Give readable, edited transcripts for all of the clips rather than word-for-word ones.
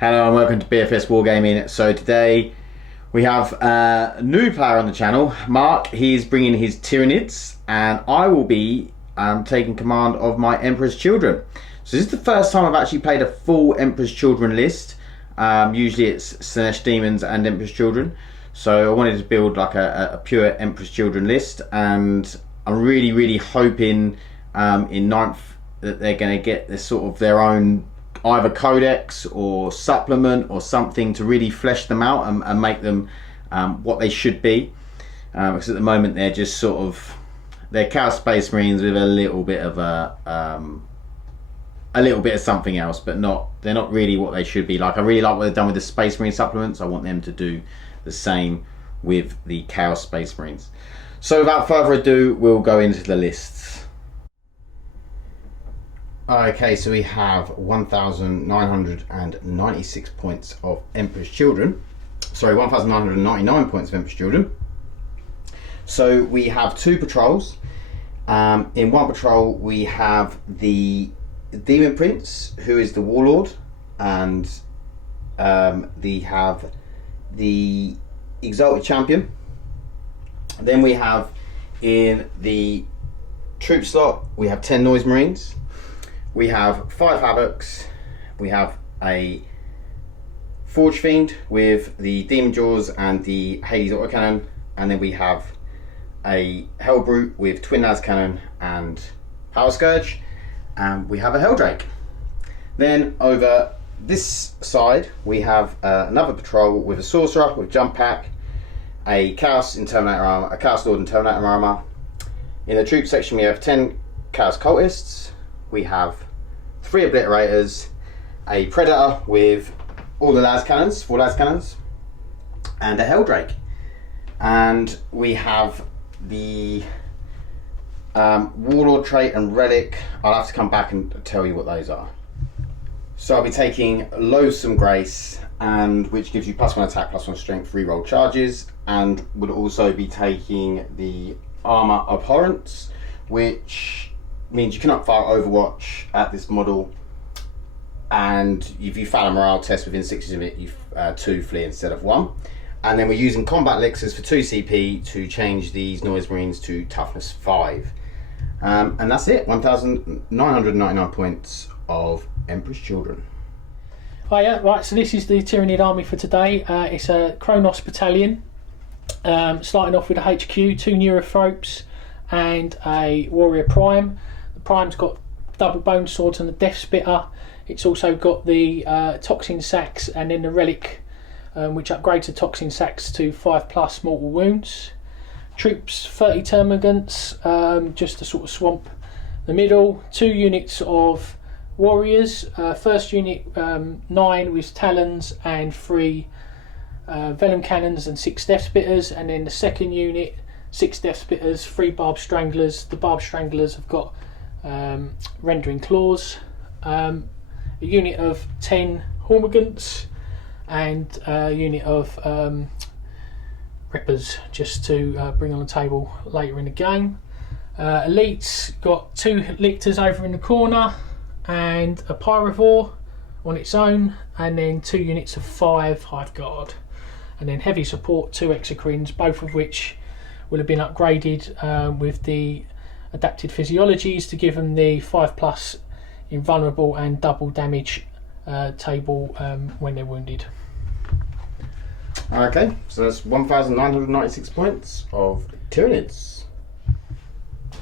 Hello and welcome to BFS Wargaming. So today we have a new player on the channel, Mark. He's bringing his Tyranids and I will be taking command of my Emperor's Children. So this is the first time I've actually played a full Emperor's Children list. Usually it's Slaanesh Demons and Emperor's Children. So I wanted to build like a pure Emperor's Children list, and I'm really hoping in 9th that they're going to get this sort of their own either codex or supplement or something to really flesh them out and make them what they should be, because at the moment they're just sort of, they're Chaos Space Marines with a little bit of something else, but they're not really what they should be. Like, I really like what they've done with the Space Marine supplements. I want them to do the same with the Chaos Space Marines. So without further ado, we'll go into the lists. Okay, so we have 1,996 points of Emperor's Children. Sorry, 1,999 points of Emperor's Children. So we have 2 patrols. In one patrol we have the Demon Prince, who is the Warlord, and they have the Exalted Champion. Then we have in the troop slot, we have 10 Noise Marines. We have 5 Havocs, we have a Forge Fiend with the Demon Jaws and the Hades Autocannon, and then we have a Hellbrute with Twin Las Cannon and Power Scourge, and we have a Helldrake. Then over this side we have another patrol with a Sorcerer with Jump Pack, a Chaos in Terminator Armor, a Chaos Lord in Terminator Armor. In the troop section we have 10 Chaos Cultists. We have 3 Obliterators, a Predator with all the las cannons, 4 las cannons, and a Helldrake. And we have the Warlord trait and Relic. I'll have to come back and tell you what those are. So I'll be taking Loathsome Grace, and which gives you +1 attack, +1 strength, reroll charges, and would also be taking the Armor Abhorrence, which means you cannot fire Overwatch at this model, and if you fail a morale test within 6 inches of it, you 2 flee instead of 1. And then we're using combat elixirs for 2 CP to change these Noise Marines to toughness 5. And that's it, 1,999 points of Emperor's Children. Oh yeah, right, so this is the Tyranid army for today. It's a Kronos battalion, starting off with a HQ, 2 Neurothropes and a Warrior Prime. The Prime's got double bone swords and the Death Spitter. It's also got the Toxin Sacs and then the Relic, which upgrades the Toxin Sacs to 5+ mortal wounds. Troops, 30 Termagants, just to sort of swamp the middle. 2 units of Warriors. First unit 9 with Talons and 3 Venom Cannons and 6 Death Spitters, and then the second unit 6 Death Spitters, 3 Barbed Stranglers. The Barbed Stranglers have got Rendering Claws, a unit of 10 Hormigants, and a unit of Rippers, just to bring on the table later in the game. Elite's got 2 Lictors over in the corner and a Pyrovore on its own, and then 2 units of 5 Hive Guard, and then heavy support 2 Exocrines, both of which will have been upgraded with the adapted physiologies to give them the 5+ invulnerable and double damage table when they're wounded. Okay, so that's 1,996 points of Tyranids.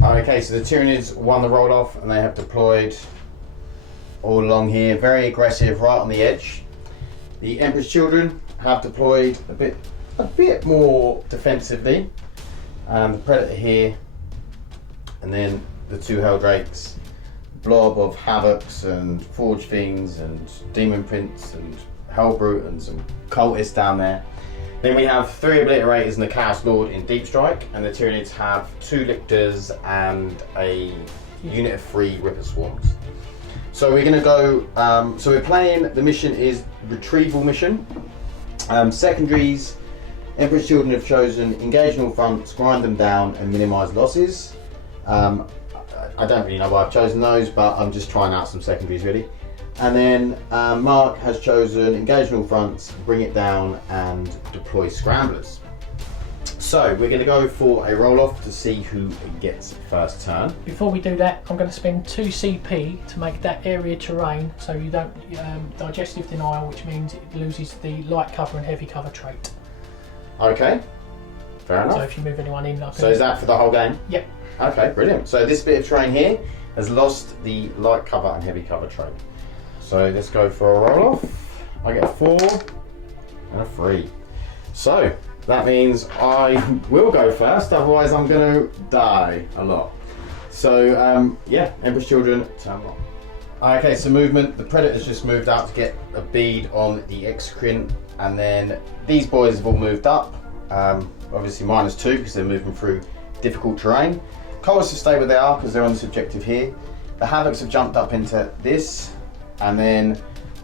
Okay, so the Tyranids won the roll off and they have deployed all along here, very aggressive, right on the edge. The Emperor's Children have deployed a bit more defensively. The Predator here, and then the 2 Helldrakes, blob of Havocs and Forge Fiends and Demon Prince and Hellbrute and some Cultists down there. Then we have 3 Obliterators and the Chaos Lord in Deep Strike, and the Tyranids have 2 Lictors and a unit of 3 Ripper Swarms. So we're going to go, so we're playing, the mission is Retrieval Mission. Secondaries, Emperor's Children have chosen engage all fronts, grind them down and minimise losses. I don't really know why I've chosen those, but I'm just trying out some secondaries really. And then Mark has chosen engage on all fronts, bring it down, and deploy scramblers. So we're going to go for a roll off to see who gets first turn. Before we do that, I'm going to spend 2 CP to make that area terrain, so you don't digestive denial, which means it loses the light cover and heavy cover trait. Okay, fair enough. So if you move anyone in, So is that for the whole game? Yep. Okay, brilliant. So this bit of terrain here has lost the light cover and heavy cover trait. So let's go for a roll off. I get a 4 and a 3. So that means I will go first, otherwise I'm going to die a lot. So yeah, Emperor's Children, turn 1. Okay, so movement. The Predator's just moved out to get a bead on the Exocrine, and then these boys have all moved up. Obviously -2 because they're moving through difficult terrain. Colors have stayed where they are because they're on this objective here. The Havocs have jumped up into this, and then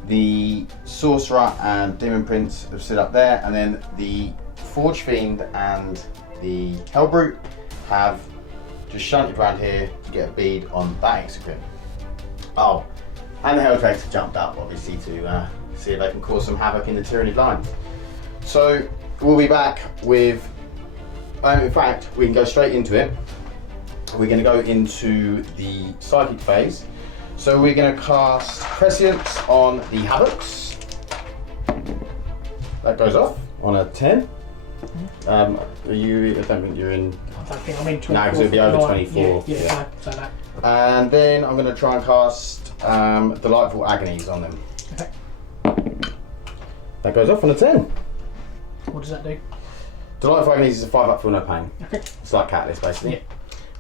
the Sorcerer and Demon Prince have stood up there, and then the Forge Fiend and the Hellbrute have just shunted around here to get a bead on that Exocrine. Oh, and the Helldrakes have jumped up obviously to see if they can cause some havoc in the Tyranid lines. So we'll be back with, in fact, we can go straight into it. We're going to go into the Psychic phase. So we're going to cast Prescience on the Havocs. That goes off on a 10. Are you? I don't think you're in. I don't think I'm in 24. No, because it'll be over 24. Yeah. So that. And then I'm going to try and cast Delightful Agonies on them. Okay. That goes off on a 10. What does that do? Delightful Agonies is a 5 up for no pain. Okay. It's like Catalyst basically.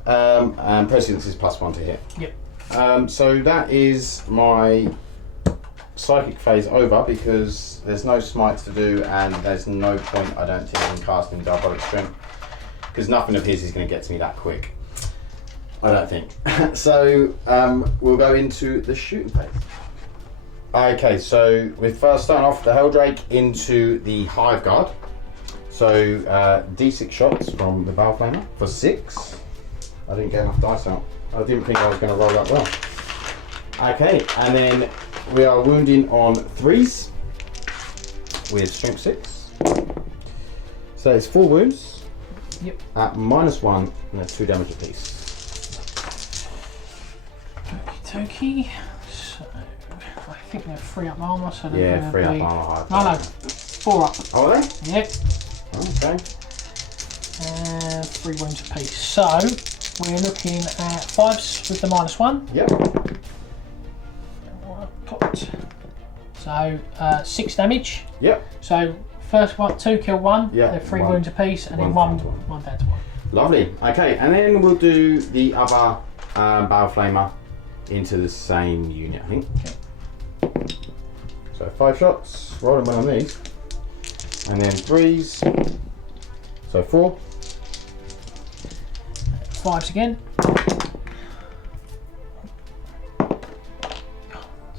Yeah. And Prescience is +1 to hit. Yep. So that is my Psychic phase over, because there's no smites to do and there's no point, I don't think, in casting Diabolic Strength, because nothing of his is going to get to me that quick, I don't think. So we'll go into the shooting phase. Okay, so we're first starting off the Helldrake into the Hive Guard. So D6 shots from the Baleflamer for 6. I didn't get enough dice out. I didn't think I was going to roll that well. Okay, and then we are wounding on 3s with strength 6. So it's 4 wounds. Yep. At -1, and that's 2 damage apiece. Okie dokie. So I think they're 3 up armour. So they're Yeah, 3 up armour. No, 4 up. Oh, are they? Yep. Okay. 3 wounds apiece. So we're looking at 5s with the -1. Yep. Popped. So 6 damage. Yep. So first one, 2 kill 1. Yeah, They're 3 one- wounds apiece, and then one one down to down to 1. Lovely. Okay, and then we'll do the other Baleflamer into the same unit, I think. Okay. So 5 shots, rolling one on these, and then 3s. So 4. 5s again.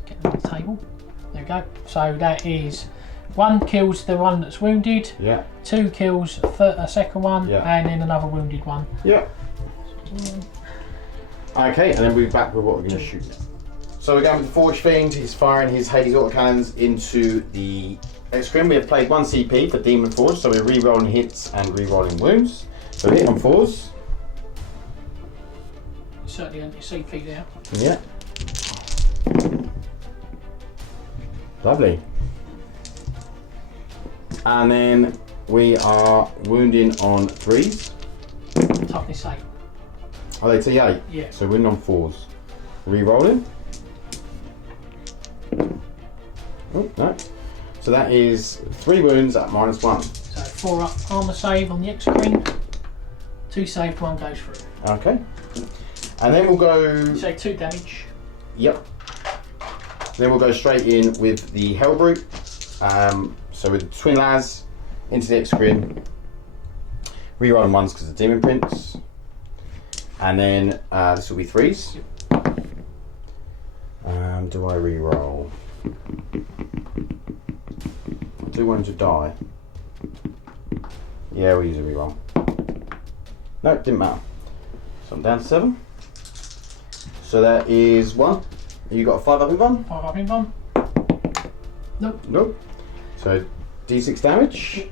Get them on the table. There we go. So that is 1 kills the one that's wounded, Yeah. 2 kills a second one, Yeah. and then another wounded one. Yeah. Okay, and then we'll be back with what we're going to shoot. So we're going with the Forge Fiend. He's firing his Hades autocannons into the Exocrine. We have played 1 CP for Demon Forge, so we're re-rolling hits and re-rolling wounds. So hit on 4s. Certainly on your CP there. Yeah. Lovely. And then we are wounding on 3s. Toughness 8. Are they T8? Yeah. So wounding on 4s. Re-rolling. Oh, no. So that is 3 wounds at -1. So 4 up armour save on the Exocrine. 2 saved, 1 goes through. Okay. And then we'll go. You say 2 damage. Yep. Then we'll go straight in with the Hellbrute. So with the Twin Las into the Exocrine. Rerolling 1s because of the Demon Prince. And then this will be 3s. Do I re-roll? Do one to die. Yeah, we'll use a re-roll. No, didn't matter. So I'm down to 7. So that is 1, You got a 5 up in one? 5 up in one. Nope. Nope. So D6 damage.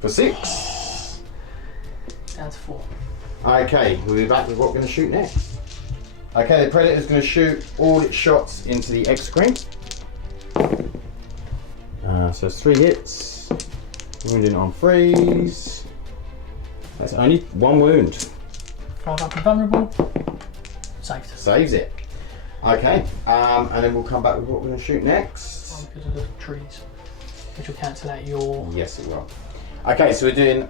For 6. Down to 4. Okay, we'll be back with what we're going to shoot next. Okay, the Predator's going to shoot all its shots into the X screen. So it's 3 hits. Wounding on freeze. That's only 1 wound. 5 up and vulnerable. Saved. Saves it. Okay, and then we'll come back with what we're going to shoot next. Because of the trees, which will cancel out your. Yes, it will. Okay, so we're doing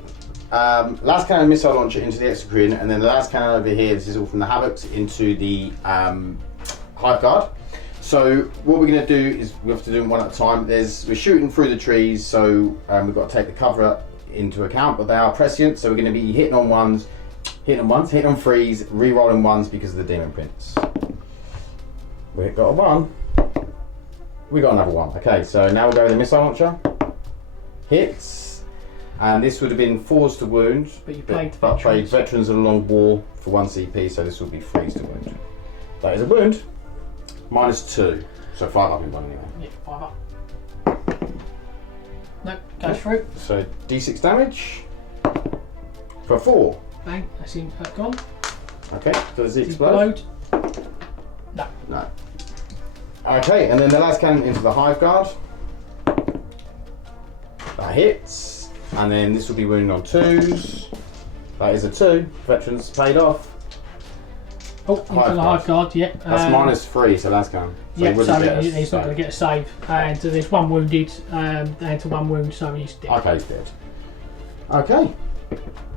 last cannon missile launcher into the X screen, and then the last cannon over here. This is all from the Havocs into the Hive Guard. So what we're going to do is we have to do them one at a time. We're shooting through the trees, so we've got to take the cover into account, but they are prescient, so we're going to be hitting on ones, hitting on threes, re-rolling ones because of the Demon Prince. We got a 1. We got another 1. Okay, so now we'll go with the missile launcher. Hits, and this would have been 4s to wound, But you played veterans of a long war for 1 CP, so this will be 3s to wound. That is a wound. -2, so 5 up in one anyway. Yeah, 5 up. Nope, goes through. So D6 damage for 4. Bang, that's him gone. Okay, so does it Did he explode? No. No. Okay, and then the last cannon into the Hive Guard. That hits, and then this will be wounding on 2s. That is a 2. Veterans paid off. Oh, into the Hive Guard, yeah. That's -3, so that's cannon. So yeah, he wouldn't so get a he's not going to get a save. And there's 1 wounded, down to 1 wound, so he's dead. Okay, he's dead. Okay,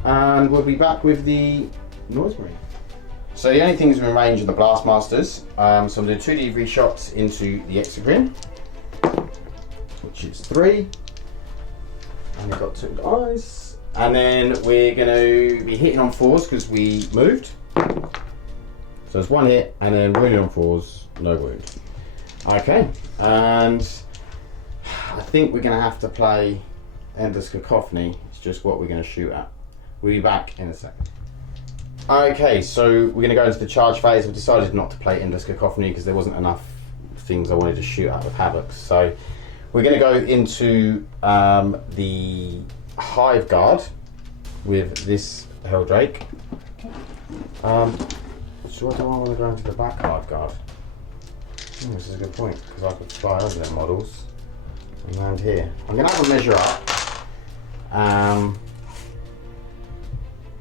and we'll be back with the Noise Marine. So the only things in range are the Blast Masters. So I'm doing 2 D3 shots into the Hexagon, which is 3. And we've got 2 guys. And then we're going to be hitting on 4s because we moved. So it's 1 hit, and then wounding on 4s, no wound. Okay, and I think we're going to have to play Endless Cacophony. It's just what we're going to shoot at. We'll be back in a second. Okay, so we're going to go into the charge phase. I've decided not to play Endless Cacophony because there wasn't enough things I wanted to shoot at with Havoc. So we're going to go into the Hive Guard with this Helldrake. So what do I want to go into the back Hive Guard? This is a good point because I could fly over them models and land here. I'm going to have a measure up.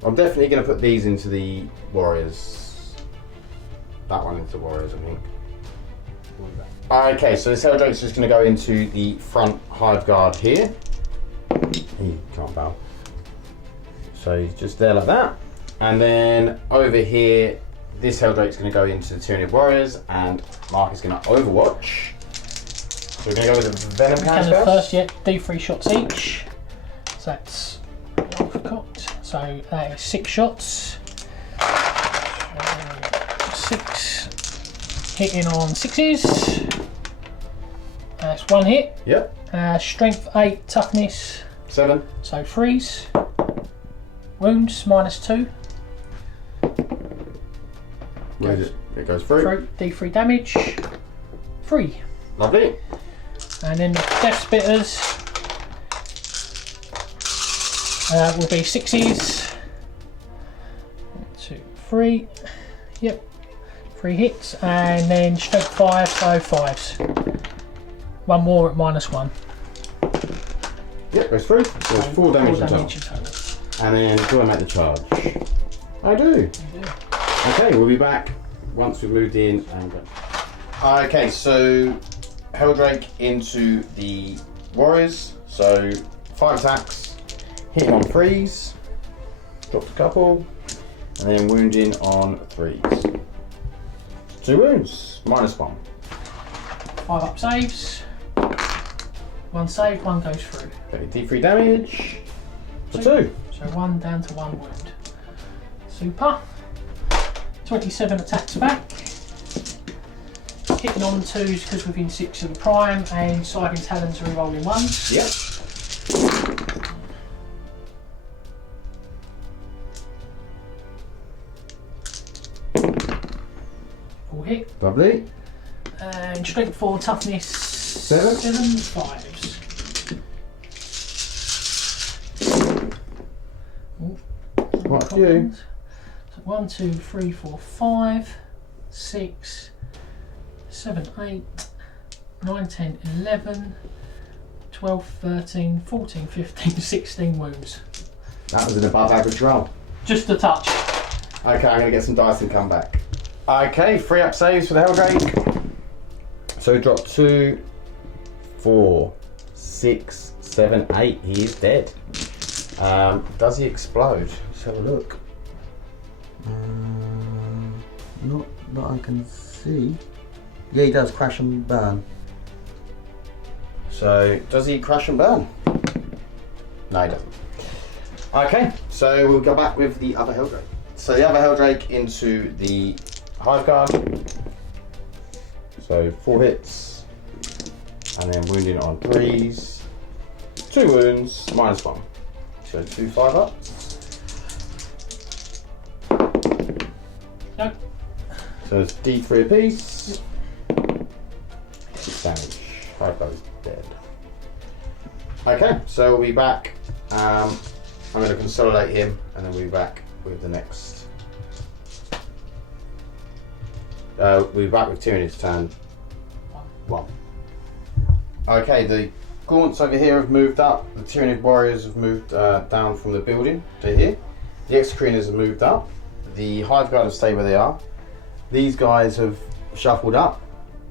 I'm definitely going to put these into the Warriors. That one into the Warriors, I think. Okay, so this Helldrake's just going to go into the front Hive Guard here. He can't bow. So he's just there like that. And then over here, this Helldrake's going to go into the Tyranid Warriors, and Mark is going to Overwatch. So we're going to go with the Venom Cannon first, yeah. D3 shots each. So that's what I forgot. So that is 6 shots. 6. Hitting on 6s. That's 1 hit. Yep. Strength 8, toughness 7. So 3s. Wounds -2. It goes through. D3 damage. 3. Lovely. And then the Death Spitters will be 6s. 1, 2, 3. Yep. 3 hits. And then strength 5, so 5s. 1 more at -1. Yep, goes through. So there's 4 damage in total. And then do I make the charge? I do. You do. Okay, we'll be back once we've moved in and go. Okay, so Helldrake into the Warriors. So 5 attacks, hitting on 3s, dropped a couple, and then wounding on 3s. 2 wounds, -1. 5 up saves. 1 save, 1 goes through. Okay, D3 damage for 2. So 1 down to 1 wound. Super. 27 attacks back. Hitting on 2s because within 6 of the prime, and siding talons are rolling 1s. Yep. Lovely. And strength 4, toughness 7. 5s. Quite a few. So 1, 2, 3, 4, 5, 6, 7, 8, 9, 10, 11, 12, 13, 14, 15, 16 wounds. That was an above average roll. Just a touch. Okay, I'm going to get some dice and come back. Okay, 3 up saves for the Helldrake. So drop 2, 4, 6, 7, 8. He is dead. Does he explode? Let's have a look. Not that I can see. Yeah, he does crash and burn. So, does he crash and burn? No, he doesn't. Okay, so we'll go back with the other Helldrake. So the other Helldrake into the Hive Guard. So 4 hits, and then wounding on 3s. 2 wounds, -1. So 2 5-up. No. So it's D3 apiece. 6 damage. Hive Guard is dead. Okay, so we'll be back. I'm going to consolidate him, and then we'll be back with the next. We'll be back with Tyranids turn 1. Okay, the Gaunts over here have moved up. The Tyranid warriors have moved down from the building to here. The Execriners have moved up. The Hive Guard have stayed where they are. These guys have shuffled up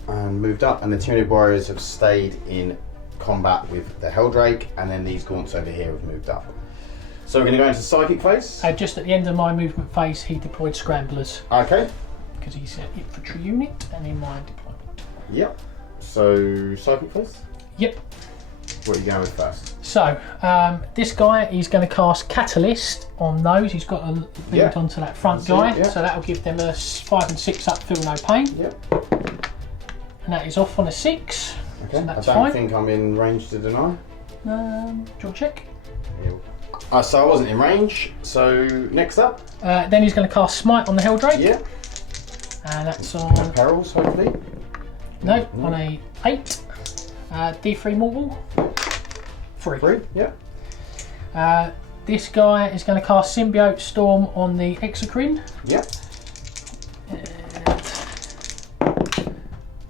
and moved up, and the Tyranid warriors have stayed in combat with the Helldrake, and then these Gaunts over here have moved up. So we're going to go into psychic phase. Just at the end of my movement phase, he deployed scramblers. Okay. Because he's an infantry unit and in my deployment. Yep. So psychic phase? Yep. What are you going with first? So this guy, he's going to cast Catalyst on those. He's got a build onto that front guy. Yeah. So that'll give them a 5 and 6 up, feel no pain. Yep. And that is off on a 6. Okay. So that's I don't fine. think I'm in range to deny. Do you want to check? Yeah. So I wasn't in range. So next up? Then he's going to cast Smite on the Helldrake. Yeah. And that's on... No perils, hopefully. No, on a 8. D3 mortal. 3. 3, yeah. This guy is going to cast Symbiote Storm on the Exocrine. Yep. And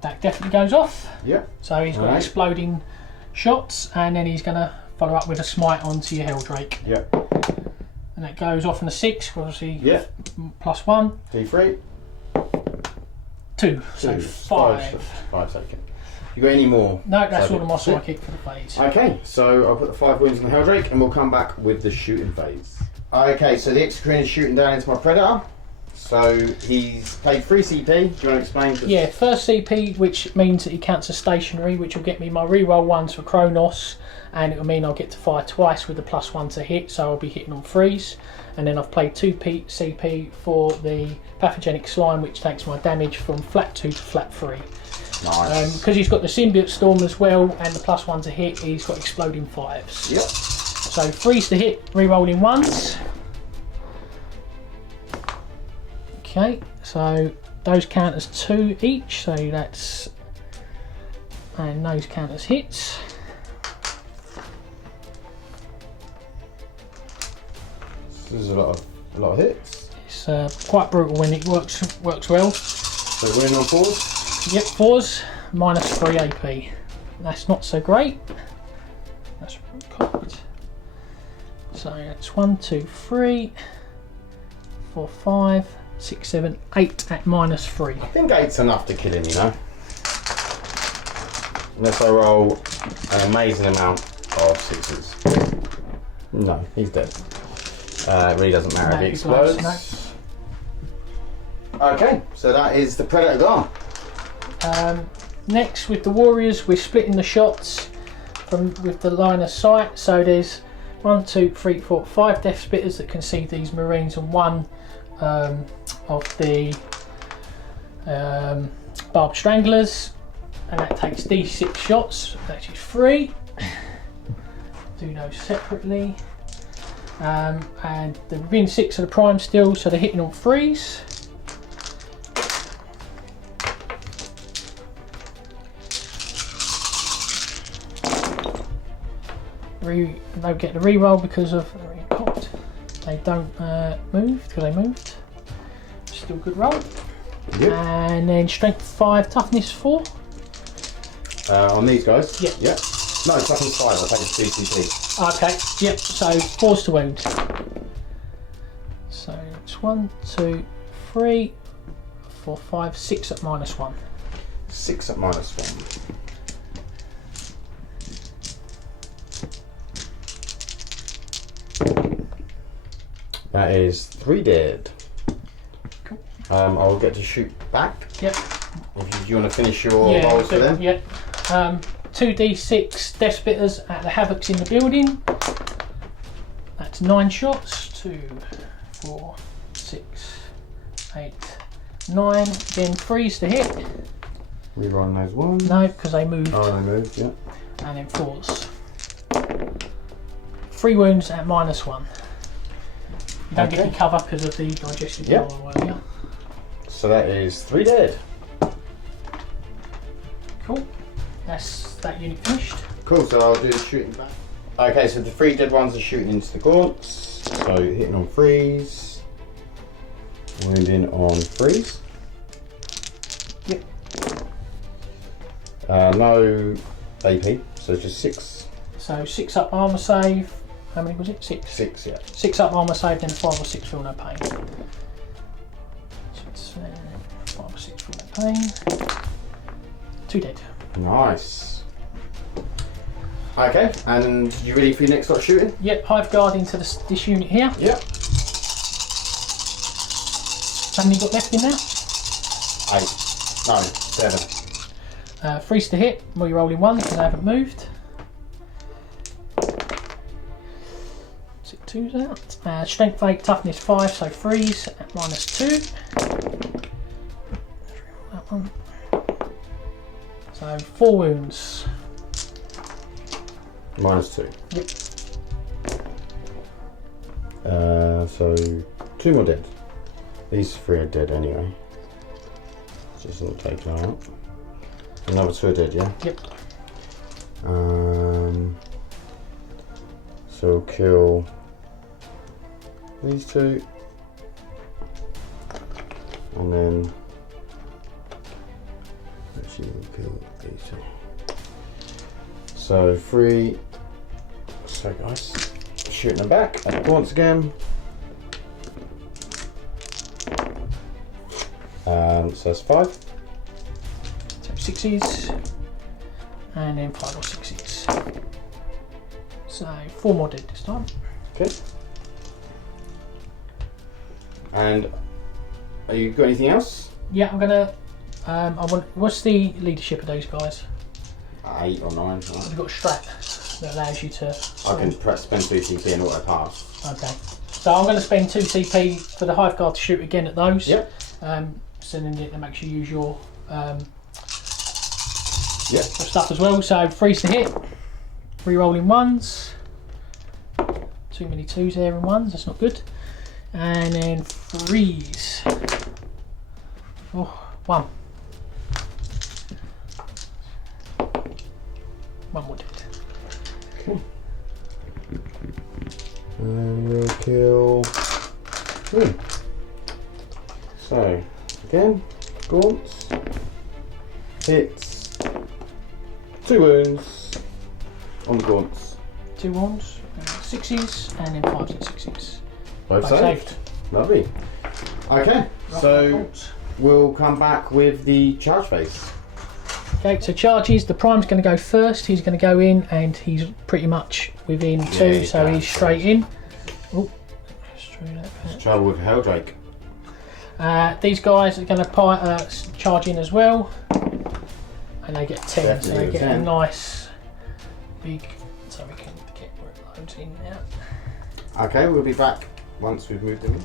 that definitely goes off. Yep. So he's got exploding shots, and then he's going to follow up with a Smite onto your Helldrake. Yep. And that goes off on a 6, obviously. Yeah. +1. D3. 2. So 5. 5 second. You got any more? No, that's all of my psychic for the phase. Okay, so I'll put the 5 wounds on the Helldrake, and we'll come back with the shooting phase. Okay, so the Exocrine is shooting down into my Predator. So he's paid 3 CP. Do you want to explain? Yeah, first CP, which means that he counts as stationary, which will get me my reroll 1s for Kronos, and it will mean I'll get to fire twice with the +1 to hit, so I'll be hitting on 3s. And then I've played 2 CP for the Pathogenic Slime, which takes my damage from flat 2 to flat 3. Nice. Because he's got the Symbiote Storm as well, and the +1 to hit, he's got exploding 5s. Yep. So 3s to hit, re-rolling 1s. Okay, so those count as 2 each, so that's... and those count as hits. This is a lot of hits. It's quite brutal when it works well. So we're in on 4s? Yep, 4s, -3 AP. That's not so great. That's cocked. So that's 1, 2, 3, 4, 5, 6, 7, 8 at -3. I think 8's enough to kill him, you know. Unless I roll an amazing amount of 6s. No, he's dead. It really doesn't matter if he explodes. No. Okay, so that is the Predator gone. Next, with the Warriors, we're splitting the shots with the line of sight. So there's 1, 2, 3, 4, 5 Death Spitters that can see these Marines, and 1 of the Barbed Stranglers, and that takes D6 shots. That's 3. Do those separately. And the within 6 of the prime still, so they're hitting on 3s. They'll get the re-roll because of cocked. They don't move because they moved. Still good roll. Yep. And then strength 5, toughness 4. On these guys? Yep. Yep. No, toughness 5, I'll take the 2 CP. Okay, yep, so 4's to wound. So it's 1, 2, 3, 4, 5, 6 at -1. 6 at -1. That is 3 dead. Cool. I'll get to shoot back. Yep. If you want to finish your rolls for them. Yep. 2d6 death spitters at the havocs in the building. That's 9 shots. 2, 4, 6, 8, 9. Then 3's to hit. Rerun those ones. No, because they moved. Oh, they moved, yeah. And then 4's. 3 wounds at -1. You don't get your cover because of the digestive roll earlier. So that is 3 dead. Cool. That's that unit finished. Cool, so I'll do the shooting back. Okay, so the 3 dead ones are shooting into the gaunts. So hitting on 3s. Wounding on 3s. Yep. No AP, so just 6. So 6 up armour save. How many was it? 6. 6, yeah. 6 up armour save, then 5 or 6 feel no pain. So it's 5 or 6 feel no pain. 2 dead. Nice. Okay, and you ready for your next lot of shooting? Yep, Hive Guard into this unit here. Yep. How many got left in there? 8. No, 7. 3's to hit. We're rolling 1 because they haven't moved. 2's out. Strength 8, toughness 5, so 3's at -2. That one. So 4 wounds. -2. Yep. So 2 more dead. These 3 are dead anyway. Just not taken out. Another 2 are dead, yeah? Yep. So we'll kill these 2. And then actually we'll kill these 2. So 3. So guys, shooting them back at the once again. So that's 5. So 6's. And then 5 or 6's. So 4 more dead this time. Okay. And are you got anything else? Yeah, I'm gonna. What's the leadership of those guys? 8 or 9. You've got a strap that allows you to. I can press spend 2 CP and auto pass. Okay. So I'm going to spend 2 CP for the Hive Guard to shoot again at those. Yep. Sending it to make sure you use your Yep. stuff as well. So 3's to hit. Re-rolling 1s. Too many 2s there and 1s. That's not good. And then 3's. Oh, 1. 1 more dead. Cool. And we'll kill 3. So again, gaunts, hits, 2 wounds on the gaunts. 2 wounds, 6's, and then 5s and 6's. Both saved. Lovely. Okay, so we'll come back with the charge phase. Okay, so charges, the Prime's going to go first. He's going to go in and he's pretty much within 2, so he's straight in. Oh, straight up. Trouble with Helldrake. These guys are going to charge in as well, and they get 10, Definitely so they get 10. a nice big, so we can get where it loads in now. Okay, we'll be back once we've moved them in.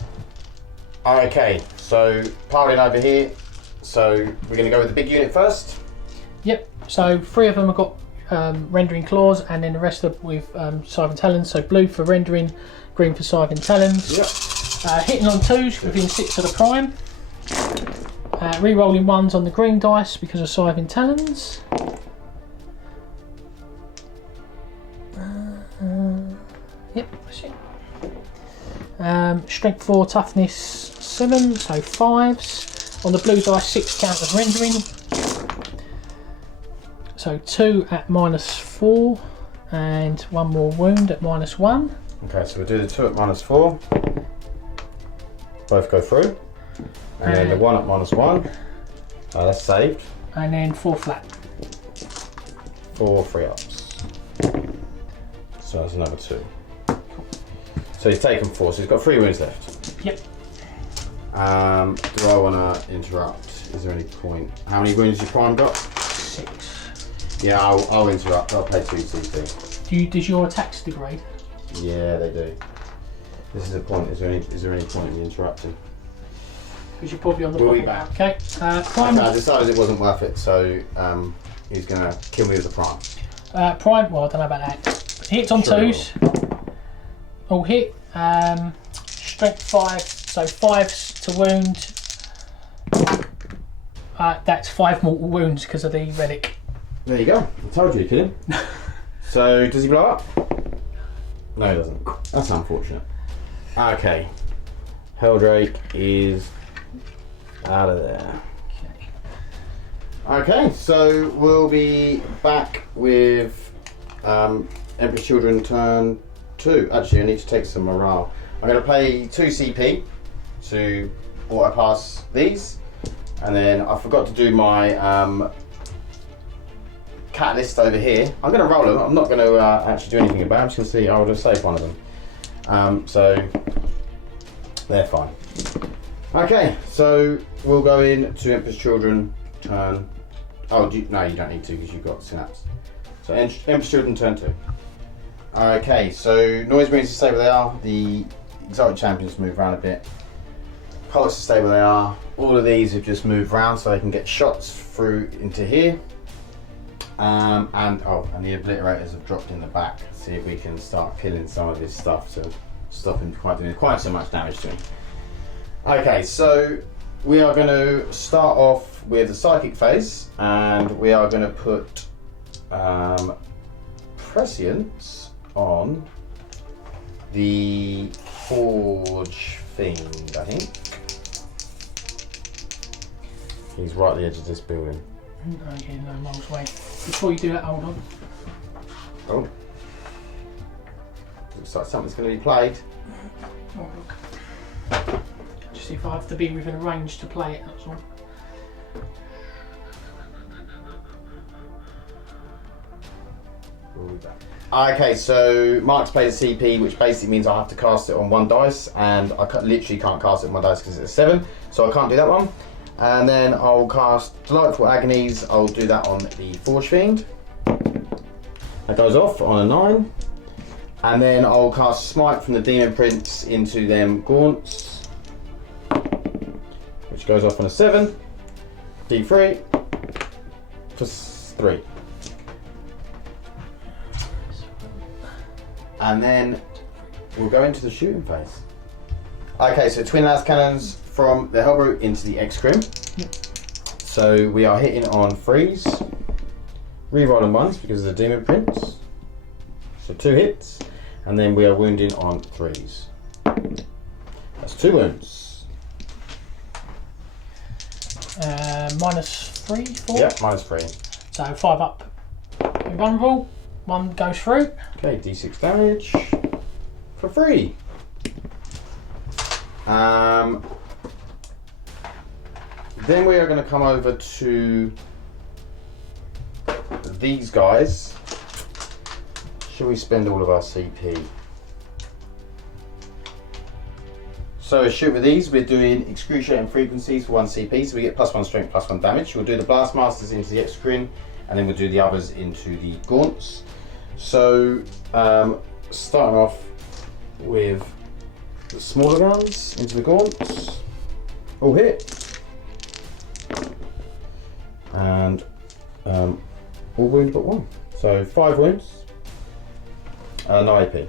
Okay, so piling over here. So we're going to go with the big unit first. Yep, so 3 of them have got rendering claws, and then the rest are with Scythe Talons. So blue for rendering, green for Scythe Talons. Yep. Hitting on 2s within 6 of the Prime. Re-rolling 1s on the green dice because of Scythe Talons. Strength 4, toughness 7, so 5s. On the blue dice, 6 count as rendering. So 2 at -4, and 1 more wound at -1. Okay, so we'll do the 2 at -4. Both go through. And then the 1 at -1. That's saved. And then 4 flat. 4 free ups. So that's another 2. So he's taken 4, so he's got 3 wounds left. Yep. Do I want to interrupt? Is there any point? How many wounds has your prime got? 6. Yeah, I'll interrupt. I'll play 2 CP. Does your attacks degrade? Yeah, they do. This is a point. Is there any point in interrupting? Because you're probably on the We'll be bottom. back. Okay. Prime. I decided it wasn't worth it, so he's going to kill me with the prime. Prime. Well, I don't know about that. Hits on Sure. 2s. All hit. Strength 5, so 5s to wound. That's 5 mortal wounds because of the relic. There you go. I told you to kill him. So does he blow up? No, he doesn't. That's unfortunate. Okay. Helldrake is out of there. Okay, so we'll be back with Emperor's Children turn 2. Actually, I need to take some morale. I'm going to play 2 CP to auto pass these, and then I forgot to do my catalyst over here. I'm going to roll them. I'm not going to actually do anything about them. I'm just going to see. I'll just save one of them. So they're fine. Okay, so we'll go into Emperor's Children turn. Oh, no, you don't need to because you've got synapse. So Emperor's Children turn 2. Okay, so Noise Marines stay where they are. The Exotic Champions move around a bit. Pilots stay where they are. All of these have just moved around so they can get shots through into here. And the Obliterators have dropped in the back. See if we can start killing some of this stuff to stop him doing quite so much damage to him. Okay, so we are going to start off with the Psychic phase, and we are going to put Prescience on the Forge Fiend, I think. He's right at the edge of this building. Okay, no miles away. Before you do that, hold on. Oh. Looks like something's going to be played. Oh, look. Just if I have to be within range to play it, that's all. Okay, so Mark's played a CP, which basically means I have to cast it on 1 dice, and I literally can't cast it on 1 dice because it's a 7, so I can't do that one. And then I'll cast Delightful Agonies. I'll do that on the Forge Fiend. That goes off on a 9. And then I'll cast Smite from the Demon Prince into them Gaunts, which goes off on a 7. D3 for 3. And then we'll go into the shooting phase. Okay, so Twin Las Cannons from the Hellbrute into the X-Crim. Yep. So we are hitting on 3s, re-rolling 1s because of the Demon Prince. So 2 hits, and then we are wounding on 3s. That's 2 wounds. -3, 4? Yep, -3. So 5 up. Invulnerable. 1 goes through. Okay, d6 damage for 3. Then we are going to come over to these guys. Shall we spend all of our CP? So shoot with these, we're doing excruciating frequencies for 1 CP, so we get +1 strength, +1 damage. We'll do the Blastmasters into the X-Crim, and then we'll do the others into the Gaunts. So starting off with the smaller guns into the Gaunts. All hit. And all wound but 1. So 5 wounds, no AP.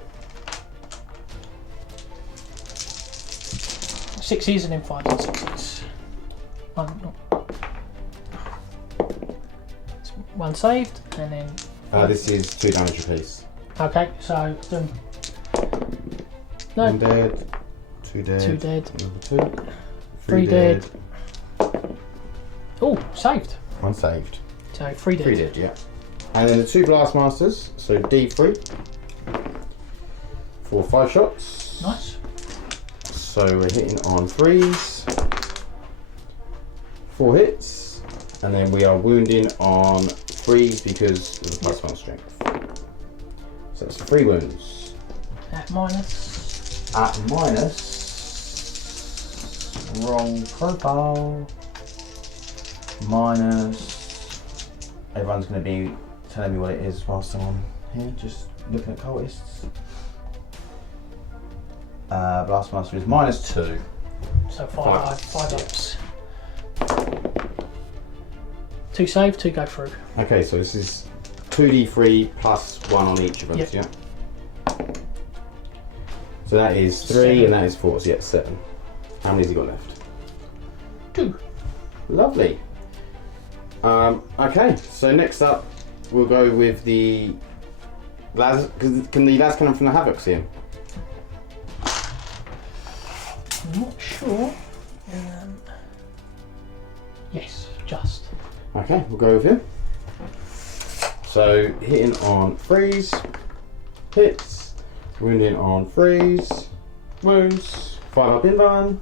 6s and then 5s and 6s. 1 saved, and then. This is 2 damage apiece. Okay, so. No. 1 dead, 2 dead. 2 dead. Another 2. 3 dead. Oh, saved. 1 saved. So 3 dead. 3 dead, yeah. And then the 2 Blastmasters, so D3 for 5 shots. Nice. So we're hitting on 3s, 4 hits, and then we are wounding on 3s because of the +1 strength. So it's 3 wounds. At minus. At minus. Wrong profile. Minus. Everyone's going to be telling me what it is whilst I'm on here, just looking at cultists. Blastmaster is -2. So 5 ups. 2 save, 2 go through. Okay, so this is 2d3 plus 1 on each of us, yeah? So that is 3 7. and that is 4, so yeah, 7. How many has he got left? 2. Lovely. Okay, so next up we'll go with the las. Can the las cannon from the Havoc see him? I'm not sure. Yes, just. Okay, we'll go with him. So hitting on 3s, hits, wounding on 3s, wounds, 5 up inbound.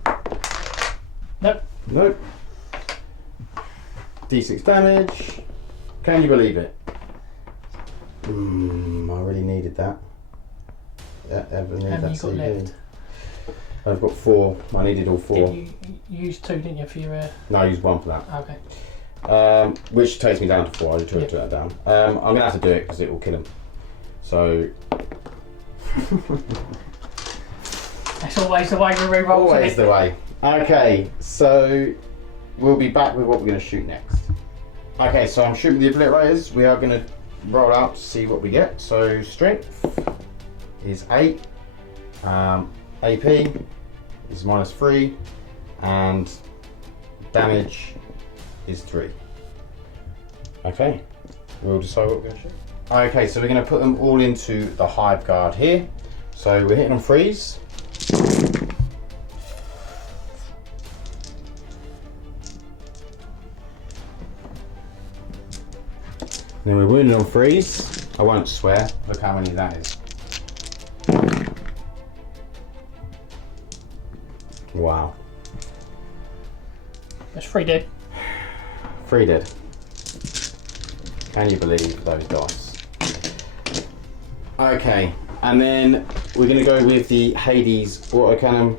Nope. Nope. D6 damage. Can you believe it? I really needed that. Yeah, I really How need many that you got CV. left? I've got 4. I needed all 4. You used 2, didn't you, for your... No, I used 1 for that. Okay. Which takes me down to 4. I just took that down. I'm going to have to do it because it will kill him. So... That's always the way we re-roll. Always the way. Okay, so we'll be back with what we're going to shoot next. Okay, so I'm shooting the obliterators. We are going to roll out to see what we get. So strength is 8, AP is -3, and damage is 3. Okay, we'll decide what we're going to shoot. Okay, so we're going to put them all into the hive guard here. So we're hitting on 3s. Then we're wounded on 3s. I won't swear, look how many that is. Wow. That's 3 dead. 3 dead. Can you believe those dice? Okay, and then we're going to go with the Hades autocannon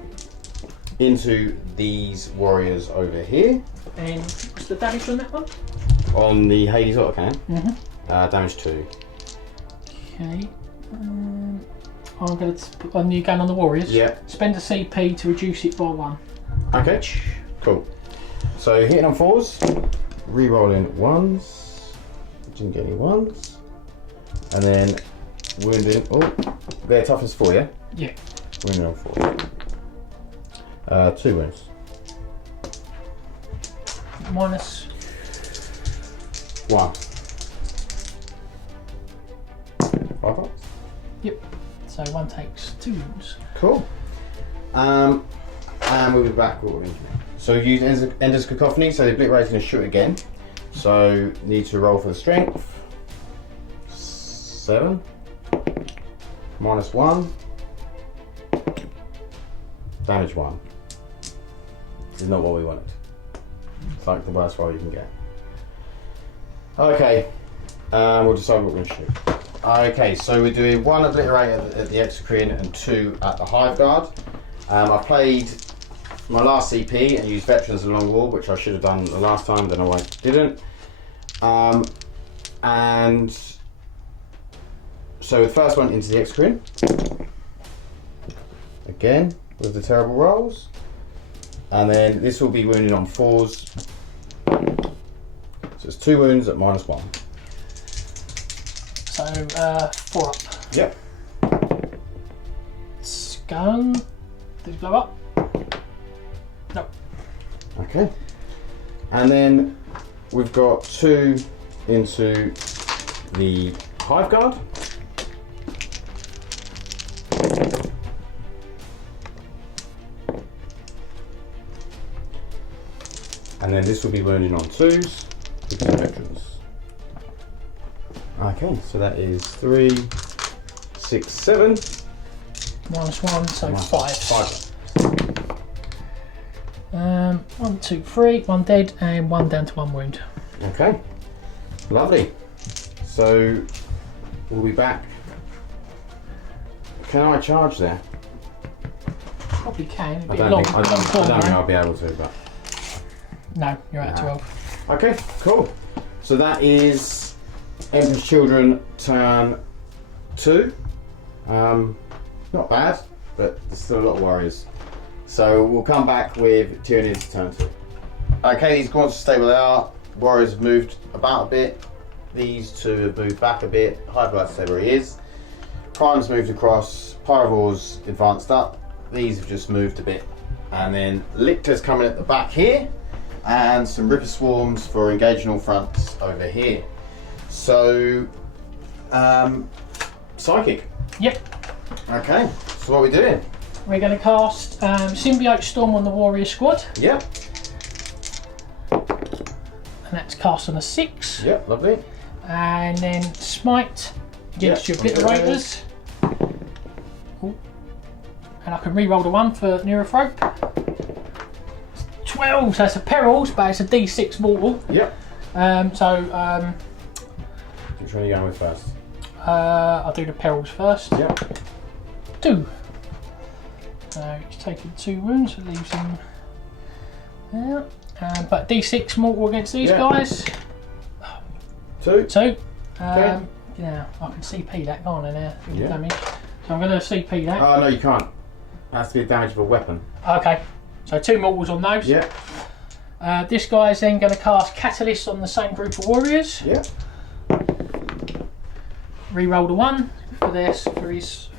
into these warriors over here. And what's the damage on that one? On the Hades autocannon, Mm-hmm. damage 2. Okay. I'm going to put on the gun on the warriors. Yeah. Spend a CP to reduce it by 1. Okay, cool. So hitting on 4s, re-rolling 1s. Didn't get any 1s. And then wounding. Oh, they're toughness 4, yeah? Yeah. Wounding on 4. 2 wounds. Minus. 1. 5 points. Yep. So 1 takes 2 wounds. Cool. And we'll be back with what we need. So use Ender's Cacophony, so the obliterator's going to shoot again. So need to roll for the strength. 7. -1. Damage 1. This is not what we wanted. It's like the worst roll you can get. Okay. We'll decide what we're going to shoot. Okay, so we're doing 1 obliterator at the Exocrine and 2 at the Hive Guard. I played my last CP and used Veterans and Long War, which I should have done the last time, don't know why I didn't. And so the first one into the Exocrine. Again, with the terrible rolls. And then this will be wounded on 4s. So it's 2 wounds at -1. So 4 up. Yep. Scone. Did it blow up? No. Okay. And then we've got 2 into the Hive Guard. And then this will be wounding on 2s because of veterans. Okay, so that is 3, 6, 7. -1, so 5. 5. 1, 2, 3, 1 dead and 1 down to 1 wound. Okay, lovely. So we'll be back. Can I charge there? Probably can. It'd I be a don't long, think long corner. I'll be able to, but No, you're at 12. okay, cool. So that is Emperor's Children turn 2. Not bad, but there's still a lot of warriors. So we'll come back with Tyranids turn 2. Okay, these guards stay where they are. Warriors have moved about a bit. These two have moved back a bit. Hyperlight's stay where he is. Prime's moved across. Pyrovores advanced up. These have just moved a bit. And then Lictor's coming at the back here. And some Ripper Swarms for engaging all fronts over here. So, Psychic. Yep. Okay, so what are we doing? We're going to cast Symbiote Storm on the Warrior Squad. Yep. And that's cast on a 6. Yep, lovely. And then Smite against your Obliterators. Ooh. And I can re-roll the 1 for Neurothrope. 12, so that's a Perils, but it's a D6 mortal. Yep. Which one are you going with first? I'll do the Perils first. Yep. 2. So he's taking 2 wounds, so it leaves him there. But D6 mortal against these guys. 2. 2. Okay. Yeah, I can CP that, can't I now? Yeah. Damage. So I'm going to CP that. Oh no, you can't. It has to be a damage of a weapon. Okay, so 2 mortals on those. Yeah. This guy's then going to cast Catalyst on the same group of warriors. Yeah. Reroll the 1 for his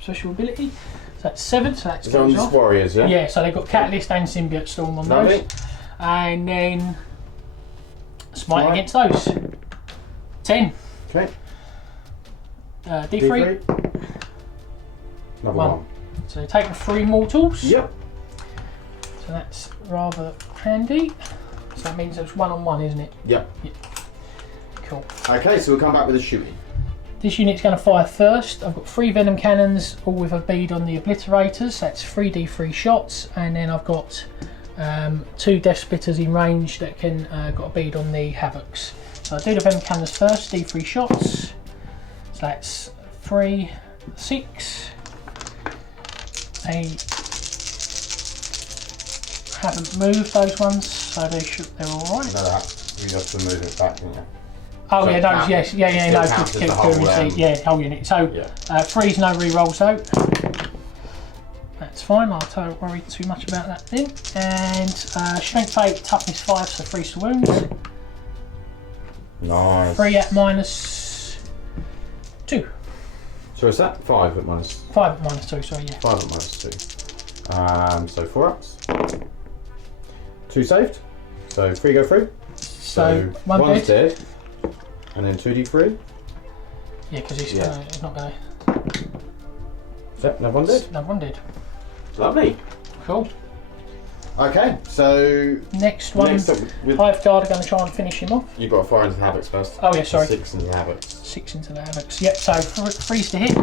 special ability. So that's 7. So that's It's on these warriors, yeah. Yeah, so they've got Catalyst and Symbiote Storm on Lovely. those, and then Smite against those. 10. Okay. D3. Another 1. 1. So they're taking 3 mortals. Yep. So that's rather handy. So that means there's 1-on-1, isn't it? Yep. Cool. Okay, so we'll come back with a shooting. This unit's going to fire first. I've got 3 venom cannons, all with a bead on the obliterators. That's 3d3 shots, and then I've got 2 death splitters in range that can got a bead on the havocs. So I do the venom cannons first, d3 shots. So that's 3, 6. They haven't moved those ones, so they're all right. No, you have to move it back, didn't you? Oh So yeah, those, yes, yeah, no, counts keep as the whole, whole unit. So Yeah. 3's no re-rolls though. That's fine. I don't worry too much about that then. And strength 8, toughness 5, so 3 to wounds. Nice. 3 at -2. So is that 5 at minus? 5 at -2. Sorry, yeah. 5 at -2. So 4 ups. 2 saved. So 3 go through. So 1 one's dead. dead. And then 2d3. Yeah, because he's not going to. Yep, no one dead. No, 1 dead. Lovely. Cool. Okay, so Next one. next up with, Hive Guard are going to try and finish him off. you've got to fire into the havocs first. Oh yeah, sorry. 6 into the havocs. 6 into the havocs. Yep. So 3's to hit.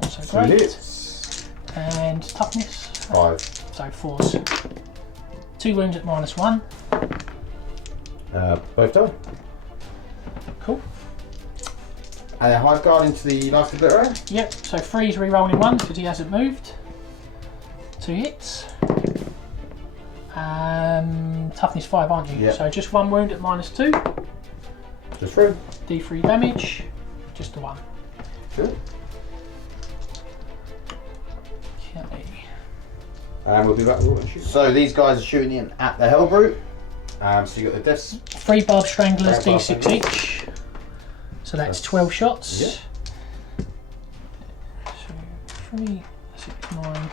Not so 2 great. hits. And toughness. 5. So 4s. 2 wounds at -1. Both die. Cool. And then Hive Guard into the last obliterator. Yep. So 3's re-rolling 1 because he hasn't moved. 2 hits. Toughness 5, aren't you? Yep. So just 1 wound at -2. Just through. D3 damage. Just the 1. Good. Okay. And we'll be back with what we shoot. So these guys are shooting in at the Hellbrute. So you got the deaths. 3 Barbed Stranglers, Barbed D6 Stranglers. each. So that's 12 shots. Yep. So 3, 6, 9,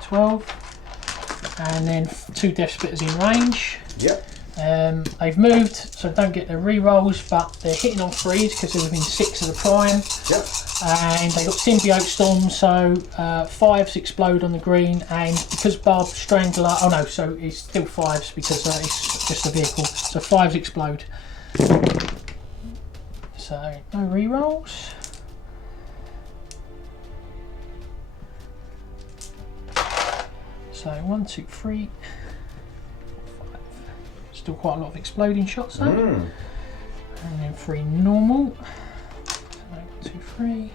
12. And then 2 death splitters in range. Yep. They've moved, so don't get the re-rolls, but they're hitting on 3s because they're within 6 of the prime. Yep. And they got symbiote storm, so 5s explode on the green, and because Barb Strangler, oh no, so it's still 5s because it's just a vehicle, so 5s explode. So no re-rolls. So 1, 2, 3, 4, 5. Still quite a lot of exploding shots though. And then 3 normal. So 1, 2, 3.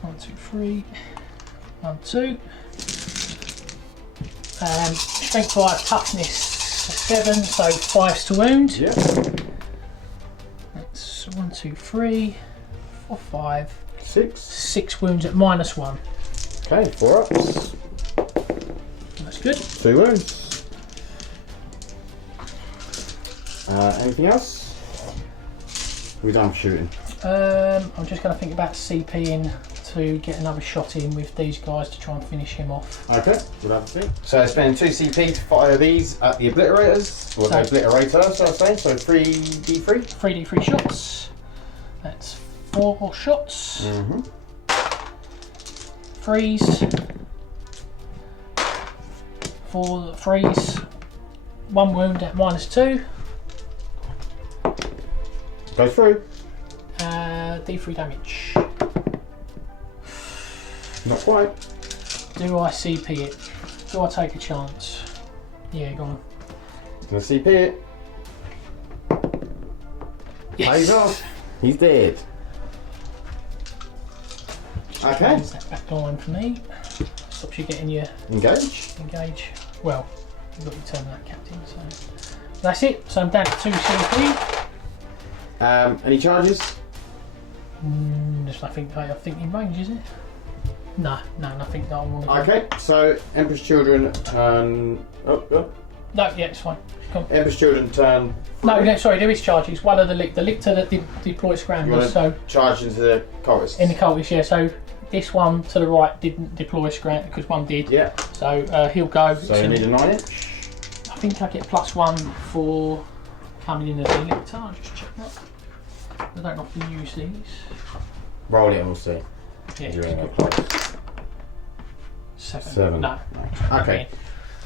1, 2, 3. 1, 2. Strength 5, toughness 7, so 5s to wound. Yep. That's 1, 2, 3, 4, 5. 6. 6 wounds at -1. Okay, 4 ups. That's good. 2 wounds. Anything else? We're done shooting. I'm just going to think about CPing to get another shot in with these guys to try and finish him off. Okay, we'll have to see. So spending 2 CP to fire these at the obliterators, or the obliterator, so I say. So 3d3. 3d3 shots. That's 4 shots. Freeze. 4 freeze. 1 wound at -2. Go through. D3 damage. Not quite. Do I CP it? Do I take a chance? Yeah, go on. Gonna CP it. Yes. Plays off. He's dead. Okay. Is that back line for me? Stops you getting your Engage. engage. Well, you've got your turn that captain, so that's it. So I'm down to 2 CP. Any charges? There's nothing I think in range, is it? No, nothing that I want to do. Okay, so Emperor's Children turn. Oh. No, yeah, it's fine. Come on. Emperor's Children turn. No, sorry, there is charges. One of the lictor that deploy You scramblers, want so to charge into the cultists? in the cultist, yeah. So this one to the right didn't deploy scramble because one did. Yeah. So he'll go. So you need a 9-inch. I think I get +1 for coming in as a lictor. I'll just check that. I don't often use these. Roll it and we'll see. Yeah, You're it's in good. a close. 7. No. Okay.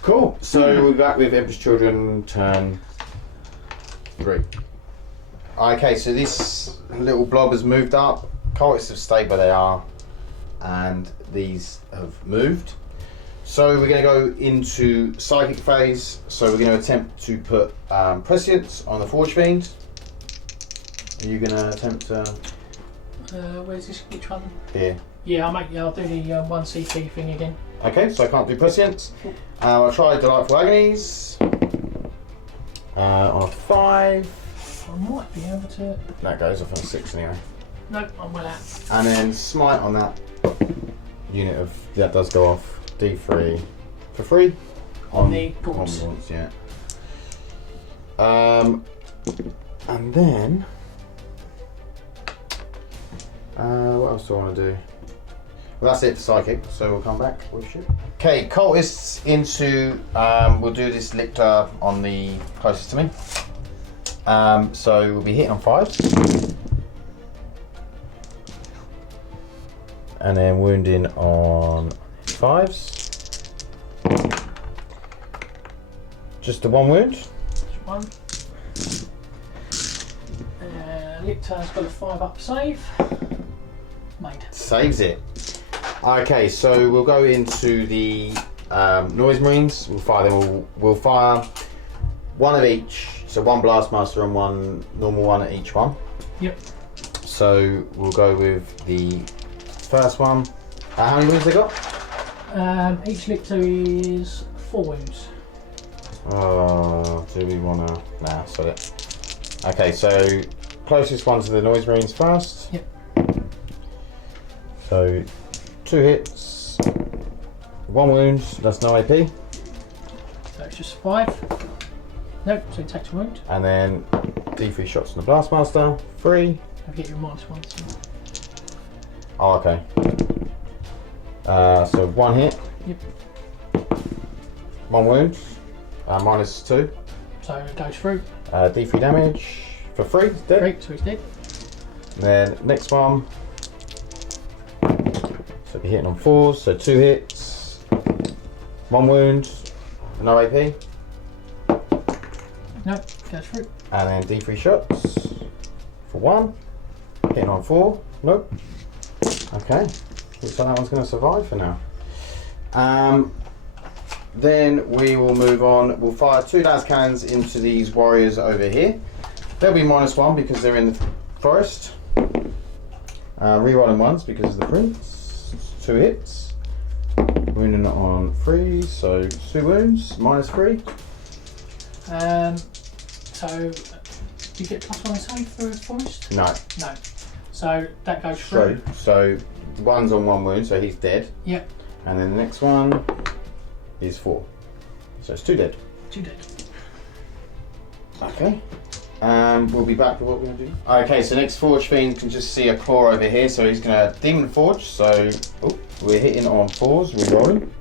Cool. So we're back with Emperor's Children turn 3. Okay, so this little blob has moved up. Cultists have stayed where they are, and these have moved. So we're going to go into psychic phase. So we're going to attempt to put prescience on the Forge Fiend. Are you going to attempt to? Where's this? Which one? Here. Yeah, I'll do the 1 CP thing again. Okay, so I can't do prescience. I'll try Delightful Agonies. On a 5. I might be able to. That goes off on a 6 anyway. No, I'm well out. And then smite on that unit of that does go off D3 for free On the gaunts. yeah. And then what else do I want to do? Well, that's it for psychic, so we'll come back with shit. Okay, cultists into we'll do this lictor on the closest to me. So we'll be hitting on 5s. And then wounding on 5s. Just the 1 wound. Just 1. Lictor's got a 5-up save. Made. Saves it. Okay, so we'll go into the noise marines. We'll fire them all. We'll fire 1 of each. So 1 blastmaster and 1 normal one at each one. Yep. So we'll go with the first one. How many wounds they got? Each lictor is 4 wounds. Do we want to? Nah, sod it. Okay, so closest one to the noise marines first. Yep. So 2 hits, 1 wound, that's no AP. So it's just 5. Nope, so it takes a wound. And then D3 shots on the Blastmaster, 3. I'll get your -1. So. Oh, okay. So 1 hit. Yep. 1 wound. -2. So it goes through. D3 damage for free. It's dead. 3, so it's dead. And then next one. So be hitting on 4s. So 2 hits, 1 wound, no AP. No, goes through. And then D3 shots for 1. Hitting on 4. Nope. Okay. Looks like that one's going to survive for now. Then we will move on. We'll fire 2 las cannons into these warriors over here. They'll be -1 because they're in the forest. Rerolling 1s because of the prince. 2 hits. Wounding on 3, so 2 wounds, -3. So do you get +1 save for a forest? No. No. So that goes through. So 1's on 1 wound, so he's dead. Yep. And then the next one is 4. So it's 2 dead. 2 dead. Okay. We'll be back to what we're going to do. Okay, so next Forge Fiend can just see a claw over here, so he's going to Demon Forge. So we're hitting on 4s, re-rolling.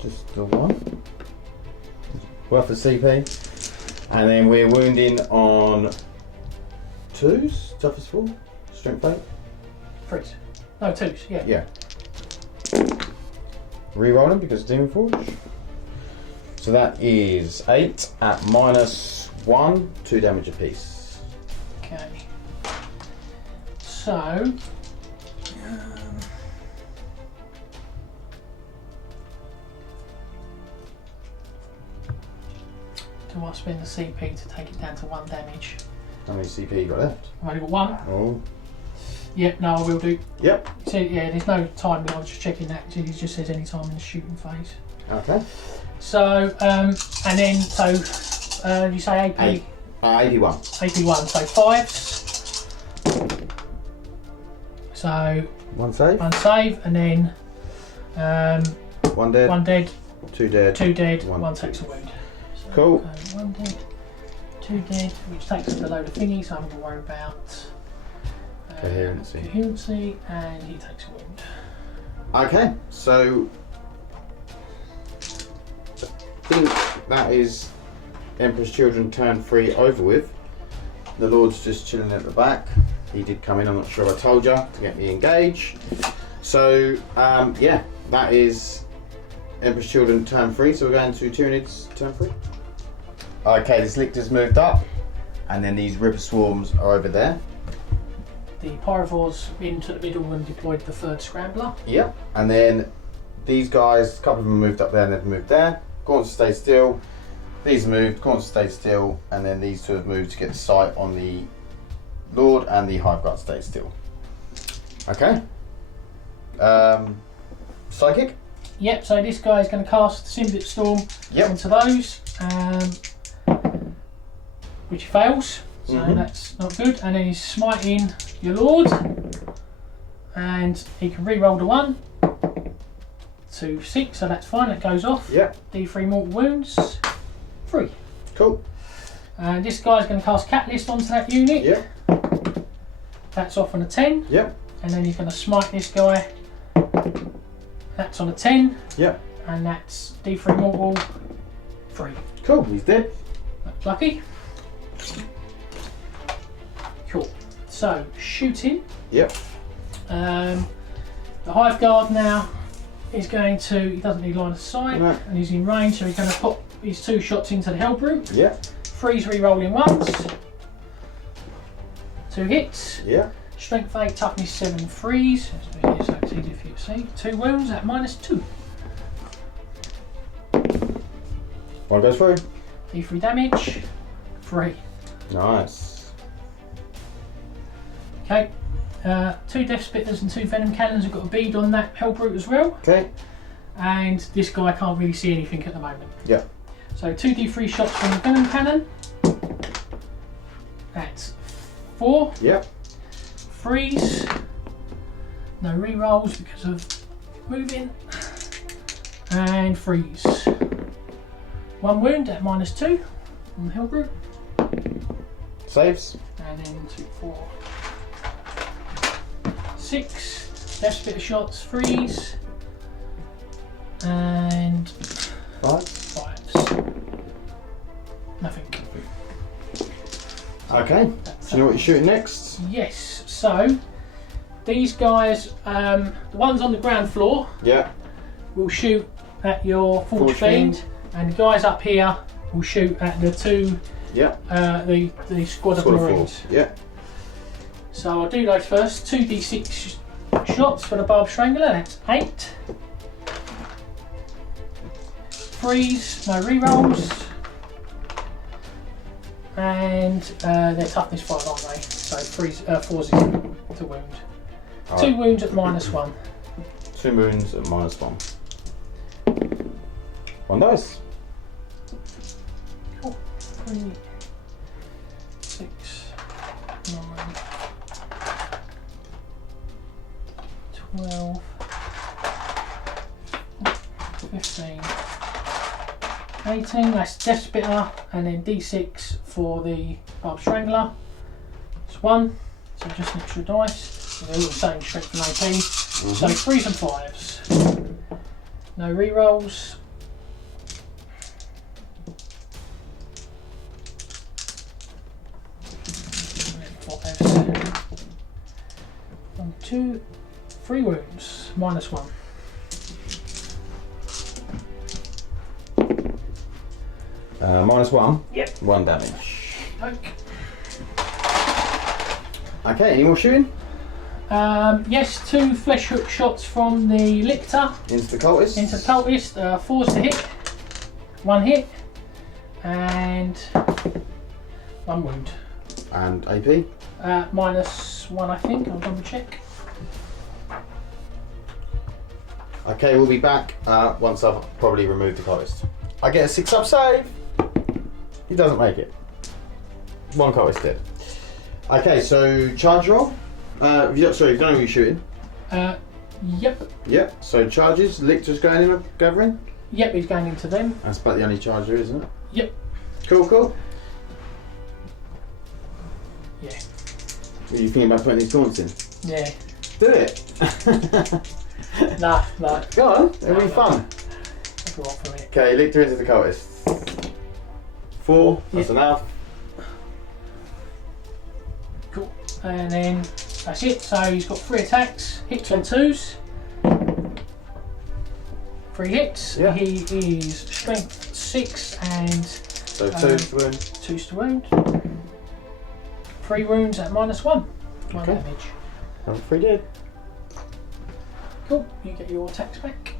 Just the 1. Worth of CP. And then we're wounding on 2s, toughest 4, strength 8. 3s. No, 2s, yeah. Yeah. Re-rolling because of Demon Forge. So that is 8 at -1, 2 damage apiece. Okay. So. Do I spend the CP to take it down to 1 damage? How many CP you got left? I've only got 1. Oh. Yep, no, I will do. Yep. So, yeah, there's no time. I was just checking that. It just says any time in the shooting phase. Okay. So, and then, so, you say AP? 81. AP1, so 5s. So, 1 save. 1 save, and then 1 dead. 1 dead, 2 dead. 2 dead, One 1 takes a wound. So, Cool. 1 dead, 2 dead, which takes us below the thingy, so I'm going to worry about coherency, and he takes a wound. Okay, so I think that is Emperor's Children turn 3 over with. The Lord's just chilling at the back. He did come in, I'm not sure I told you, to get me engaged. So, yeah, that is Emperor's Children turn 3, so we're going to Tyranids turn 3. Okay, this Lictor's moved up, and then these Ripper Swarms are over there. The Pyrovores into the middle and deployed the 3rd Scrambler. Yep, and then these guys, a couple of them moved up there and they've moved there. Gaunts stayed still. These moved, Gaunts stayed still, and then these 2 have moved to get sight on the Lord, and the Hive Guard stayed still. Okay. Psychic? Yep, so this guy is going to cast Symbiote Storm onto those, which fails, so that's not good. And then he's smiting your Lord, and he can re-roll the 1 to 6, so that's fine, that goes off. Yep. D3 mortal wounds, 3. Cool. And this guy's going to cast Catalyst onto that unit. Yep. That's off on a 10. Yep. And then he's going to smite this guy. That's on a 10. Yep. And that's D3 mortal, 3. Cool, he's dead. That's lucky. Cool. So, shooting. Yep. The Hive Guard now is going to, he doesn't need line of sight, No. and he's in range, so he's going to pop his 2 shots into the Hellbrute. Yep. 3's re-rolling 1s. 2 hits. Yep. Strength 8, toughness 7, 3s. So it's easy for you to see. 2 wounds at -2. 1 goes through. D3 damage, 3. Nice. Okay. 2 Death Spitters and 2 Venom Cannons have got a bead on that Hellbrute as well. Okay. And this guy can't really see anything at the moment. Yep. So 2 D3 shots from the Venom Cannon. That's 4. Yep. 3s. No re-rolls because of moving. And 3s. 1 wound at -2 on the Hellbrute. Saves. And then 2, 4, 6. Death Spitter shots, 3s. And 5. 5s. Nothing. Okay. Do you know what you're shooting next? Yes. So these guys, the ones on the ground floor, Yeah. will shoot at your Forge Forge Fiend, Fiend. and the guys up here will shoot at the two, Yeah. the squad of Squad of Marines. 4. Yeah. So I'll do those first. 2d6 shots for the Barb Strangler. That's 8. Threes, no rerolls. And they're toughness 5, aren't they? So 4s is to wound. All 2 right. wounds at -1. 2 wounds at -1. 1 dice. Cool. 3, 6, 9, 12, 15, 18. That's Death Spitter, and then D6 for the Barb Strangler. It's 1, so just an extra dice. They're all the same strength and AP. So 3s and 5s. No rerolls. One, 2, 3 wounds, -1. -1. Yep. 1 damage. Okay. Okay, any more shooting? Yes, 2 flesh hook shots from the Lictor Into the cultist? into the cultist. 4s to hit, 1 hit, and 1 wound. And AP? -1, I think. I'll double check. Okay, we'll be back once I've probably removed the cultist. I get a 6-up save. He doesn't make it. 1 cultist dead. Okay, so charge roll. Sorry, you don't know who you're shooting. Yep. Yep, so charges. Lictor's going in with gathering. Yep, he's going into them. That's about the only charge there is, isn't it? Yep. Cool. Yeah. What are you thinking about putting these taunts in? Yeah. Do it! Nah. Go on, it'll be No. fun. I'll go off from it. Okay, Lictor into the cultist. 4, that's Yeah. enough. Cool. And then that's it. So he's got 3 attacks. Hits on 2s. 3 hits. Yeah. He is strength 6 and So 2 to wound. 2s to wound. 3 wounds at -1. 1 Okay. damage. I'm 3 dead. Cool. You get your attacks back.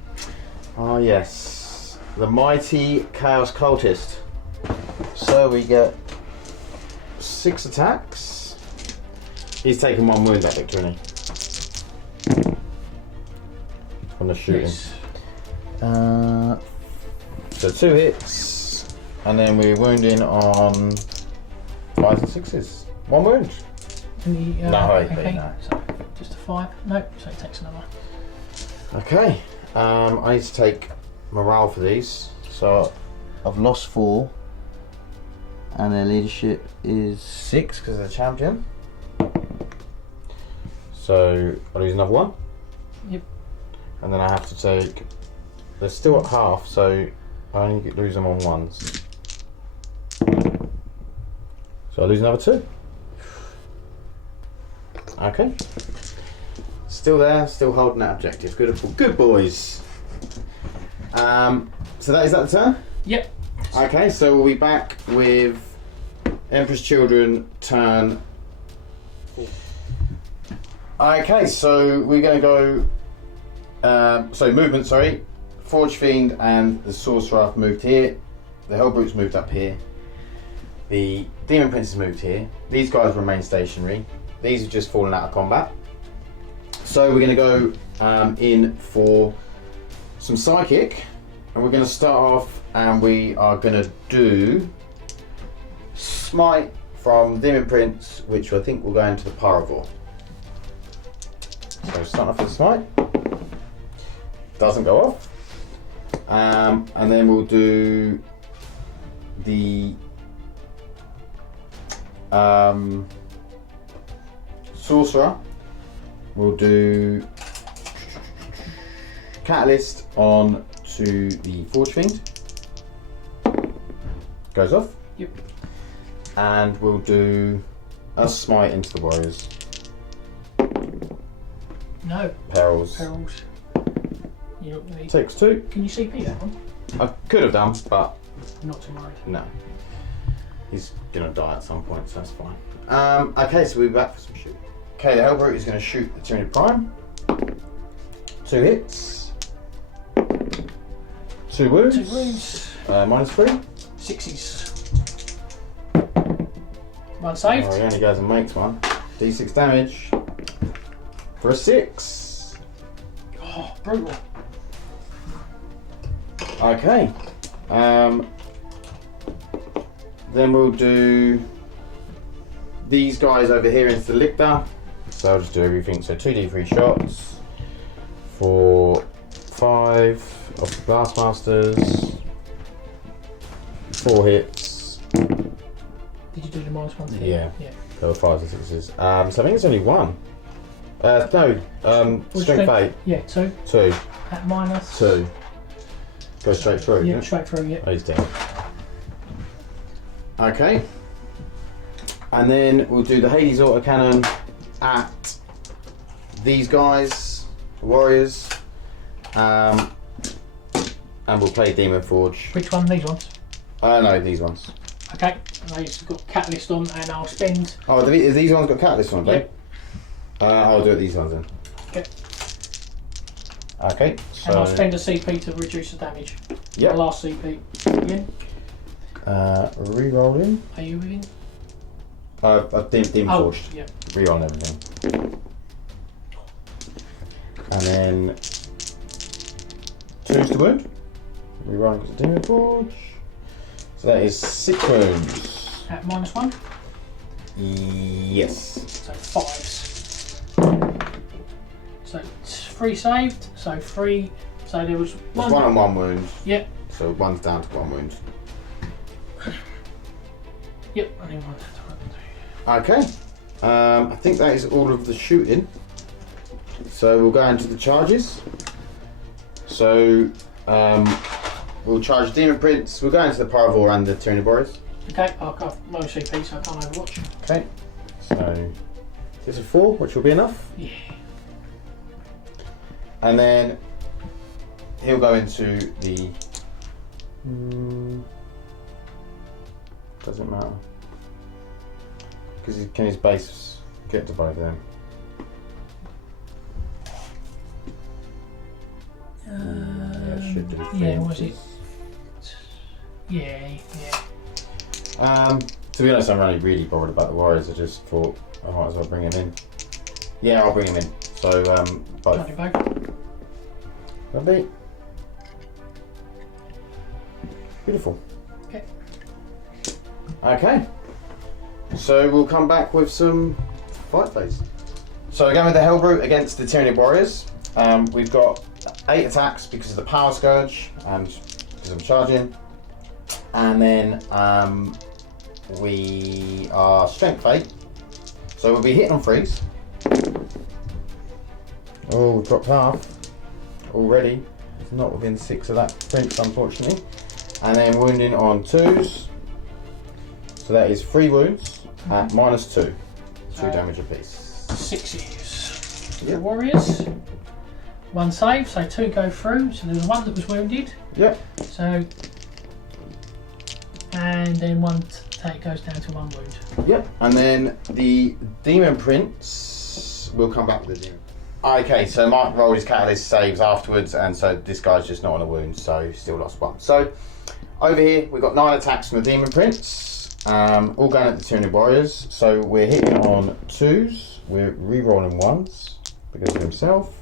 Ah yes, the mighty Chaos Cultist. So we get 6 attacks. He's taken 1 wound, that Victor, isn't he? From the shooting. Yes. So 2 hits, and then we're wounding on 5s and 6s. 1 wound. And the, No, AP, no. So just a 5. No, so he takes another. Okay, I need to take morale for these. So I've lost 4, and their leadership is 6 because they're champion. So I lose another 1. Yep. And then I have to take. They're still at half, so I only lose them on 1s. So I lose another 2. Okay. Still there, still holding that objective. Good boys. So that is that the turn? Yep. Okay, so we'll be back with Emperor's Children turn. Okay, so we're going to go. Movement, sorry. Forge Fiend and the Sorcerer have moved here. The Hellbrutes moved up here. The Demon Prince has moved here. These guys remain stationary. These have just fallen out of combat. So we're going to go in for some Psychic. And we're going to start off and we are going to do Smite from Demon Prince, which I think will go into the Paravor. So start off with Smite. Doesn't go off. And then we'll do the Sorcerer. We'll do Catalyst on to the Forge Fiend. Goes off. Yep. Yep. And we'll do a smite into the warriors. No. Perils. Perils. You're not gonna need... Takes 2. Can you CP that one? I could have done, but Not too worried. no. He's gonna die at some point, so that's fine. Okay, so we'll be back for some shoot. Okay, the Hellbrute is gonna shoot the Tyranid Prime. 2 hits. 2 wounds. 2 wounds. -3. 6s. 1 saved. Oh, he only goes and makes 1. D6 damage. For a 6. Oh, brutal. Okay. Then we'll do these guys over here into the Lictor. So I'll just do everything. So 2d3 shots for 5 of the Blastmasters. 4 hits. Did you do the -1 too? Yeah. Yeah. There were 5s and 6s. So I think it's only 1. No, strength 8. Yeah, 2. 2. At minus. 2. Go straight through. Yeah, straight through, yeah. Oh, he's dead. Okay. And then we'll do the Hades autocannon at these guys, the warriors. And we'll play Demon Forge. Which one? These ones? No, these ones. Okay. They've got Catalyst on, and I'll spend. Oh, have these ones got Catalyst on, Yep. I'll do it these ones then. Okay. Okay, so. And I'll spend a CP to reduce the damage. Yep. The last CP. Again. Rerolling. Are you within? I've Demon Forged. Yeah. Rerolling everything. And then 2's the wound. Rerolling because of Demon Forge. So that is 6 wounds. At -1. Yes. So 5s. So 3 saved. So 3. So there was There's 1. 1 and 1 wound. Yep. So 1's down to 1 wound. Yep. I need 1. Okay. I think that is all of the shooting. So we'll go into the charges. So we'll charge Demon Prince. We'll go into the Paravor and the Tyranid Warriors. Okay. I've got no CP, so I can't overwatch. Okay. So this is 4, which will be enough. Yeah. And then he'll go into the. Doesn't matter. Because can his base get to both of them? Yeah, it should do. Yeah, was it? Yeah, yeah. To be honest, I'm only really bothered about the Warriors. I just thought I might as well bring him in. Yeah, I'll bring him in. So both. Can't do both. Lovely. Beautiful. Okay. Okay. So we'll come back with some fight plays. So we're going with the Hellbrute against the Tyranid Warriors. We've got 8 attacks because of the Power Scourge and because I'm charging. And then we are Strength 8. So we'll be hitting on 3s. Oh, we've dropped half already. It's not within 6 of that prince, unfortunately. And then wounding on 2s. So that is 3 wounds at -2. 2 damage apiece. 6s. Yep. The Warriors. 1 save, so 2 go through. So there's 1 that was wounded. Yep. So, and then 1 goes down to 1 wound. Yep. And then the Demon Prince will come back with the demon. Okay, so Mark rolled his Catalyst saves afterwards, and so this guy's just not on a wound, so he still lost 1. So over here we've got 9 attacks from the Demon Prince, all going at the Tyranid Warriors. So we're hitting on 2s, we're re-rolling 1s because of himself,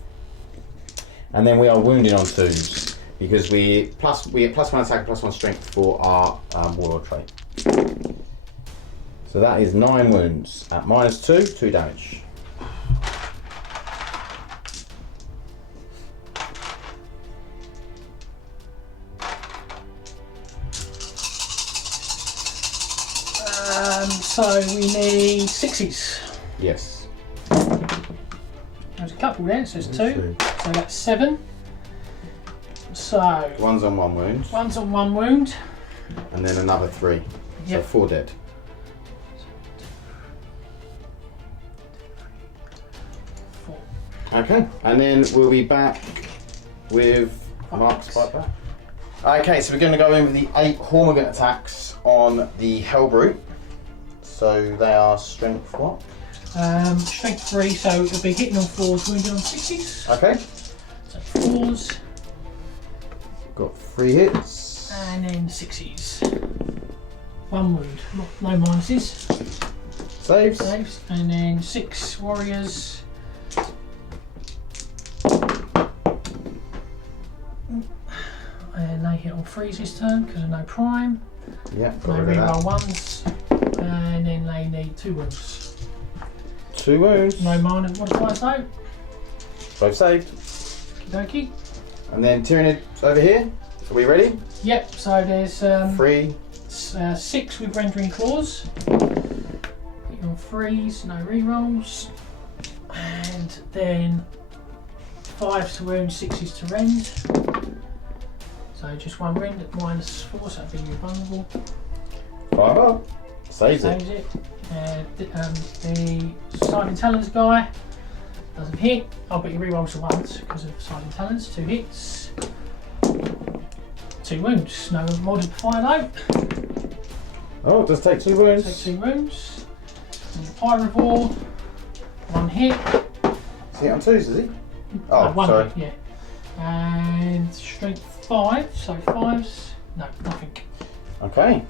and then we are wounding on 2s because we get +1 attack, +1 strength for our Warlord trait. So that is 9 wounds at -2, 2 damage. So we need 6s. Yes. There's a couple there, so there's 2. 2. So that's 7. So 1's on 1 wound, 1's on 1 wound. and then another 3. So 4 dead. Okay, and then we'll be back with Mark's fight back. Okay, so we're going to go in with the 8 Hormigant attacks on the Hellbrute. So they are strength what? Strength 3, so it'll be hitting on 4s, wounded on 6s. Okay. So 4s. Got 3 hits. And then 6s. 1 wound, no minuses. Saves. And then 6 warriors. And they hit on 3s this turn because of no prime. Yeah, They got rid of reroll that. 1s. And then they need 2 wounds. 2 wounds. No minor modifiers though. Both saved. Okie dokie. And then Tyranids over here. Are we ready? Yep, so there's 3. 6 with rendering claws. Hit on 3s, no rerolls. And then 5s to wound, 6s to rend. So just 1 rend at -4, so that'd be vulnerable. 5 up. Saves it. Saves it. The Sliding Talons guy doesn't hit. Oh, but he rerolls the 1s because of Sliding Talons. 2 hits. 2 wounds. No modifier though. Oh, it does take 2 wounds. Take 2 wounds. And the Pyrivore. 1 hit. Is he on 2s, is he? Oh, 1 sorry. hit, yeah. And strength 5, so 5s. No, nothing. Okay.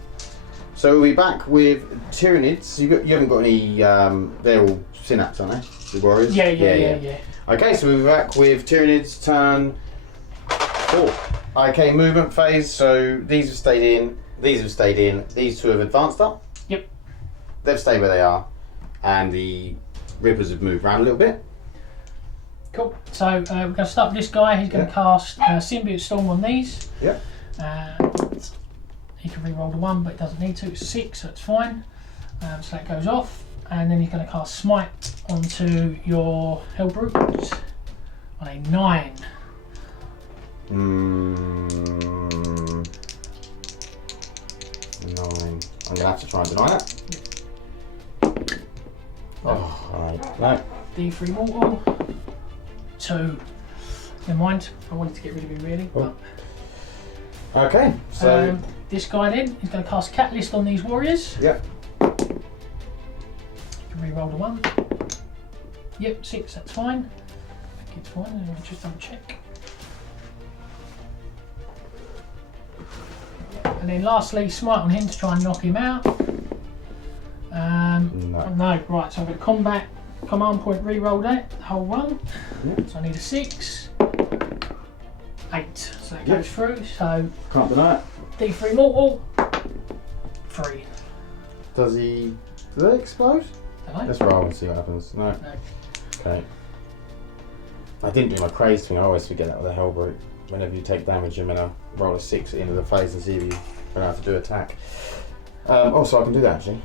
So we'll be back with Tyranids. You haven't got any, they're all synapse, aren't they? The warriors? Yeah. Okay, so we'll be back with Tyranids turn 4. Okay, movement phase. So these have stayed in, these have stayed in, these 2 have advanced up. Yep. They've stayed where they are, and the Rippers have moved around a little bit. Cool. So we're going to start with this guy. He's going to cast Symbiote Storm on these. Yep. He can re-roll the 1, but he doesn't need to. It's 6, so it's fine. So that goes off, and then he's going to cast Smite onto your Hellbrute on a 9. 9. I'm gonna have to try and deny that. Oh, alright. No. D3 mortal. 2. Never mind. I wanted to get rid of him really. Oh. Okay, so. This guy then is going to cast Catalyst on these warriors. Yep. You can re-roll the 1. Yep, 6. That's fine. I think it's fine. Let me just double check. And then lastly, Smite on him to try and knock him out. No, right, so I'm going to combat command point re-roll that, the whole one. Yep. So I need a 6. 8. So that goes through. So Can't deny it. D3 mortal. 3. Do they explode? Don't know. Let's roll and see what happens. No. No. Okay. I didn't do my craze thing, I always forget that with a Hellbrute. Whenever you take damage, you're going to roll a 6 at the end of the phase and see if you're going to have to do attack. Also, I can do that actually.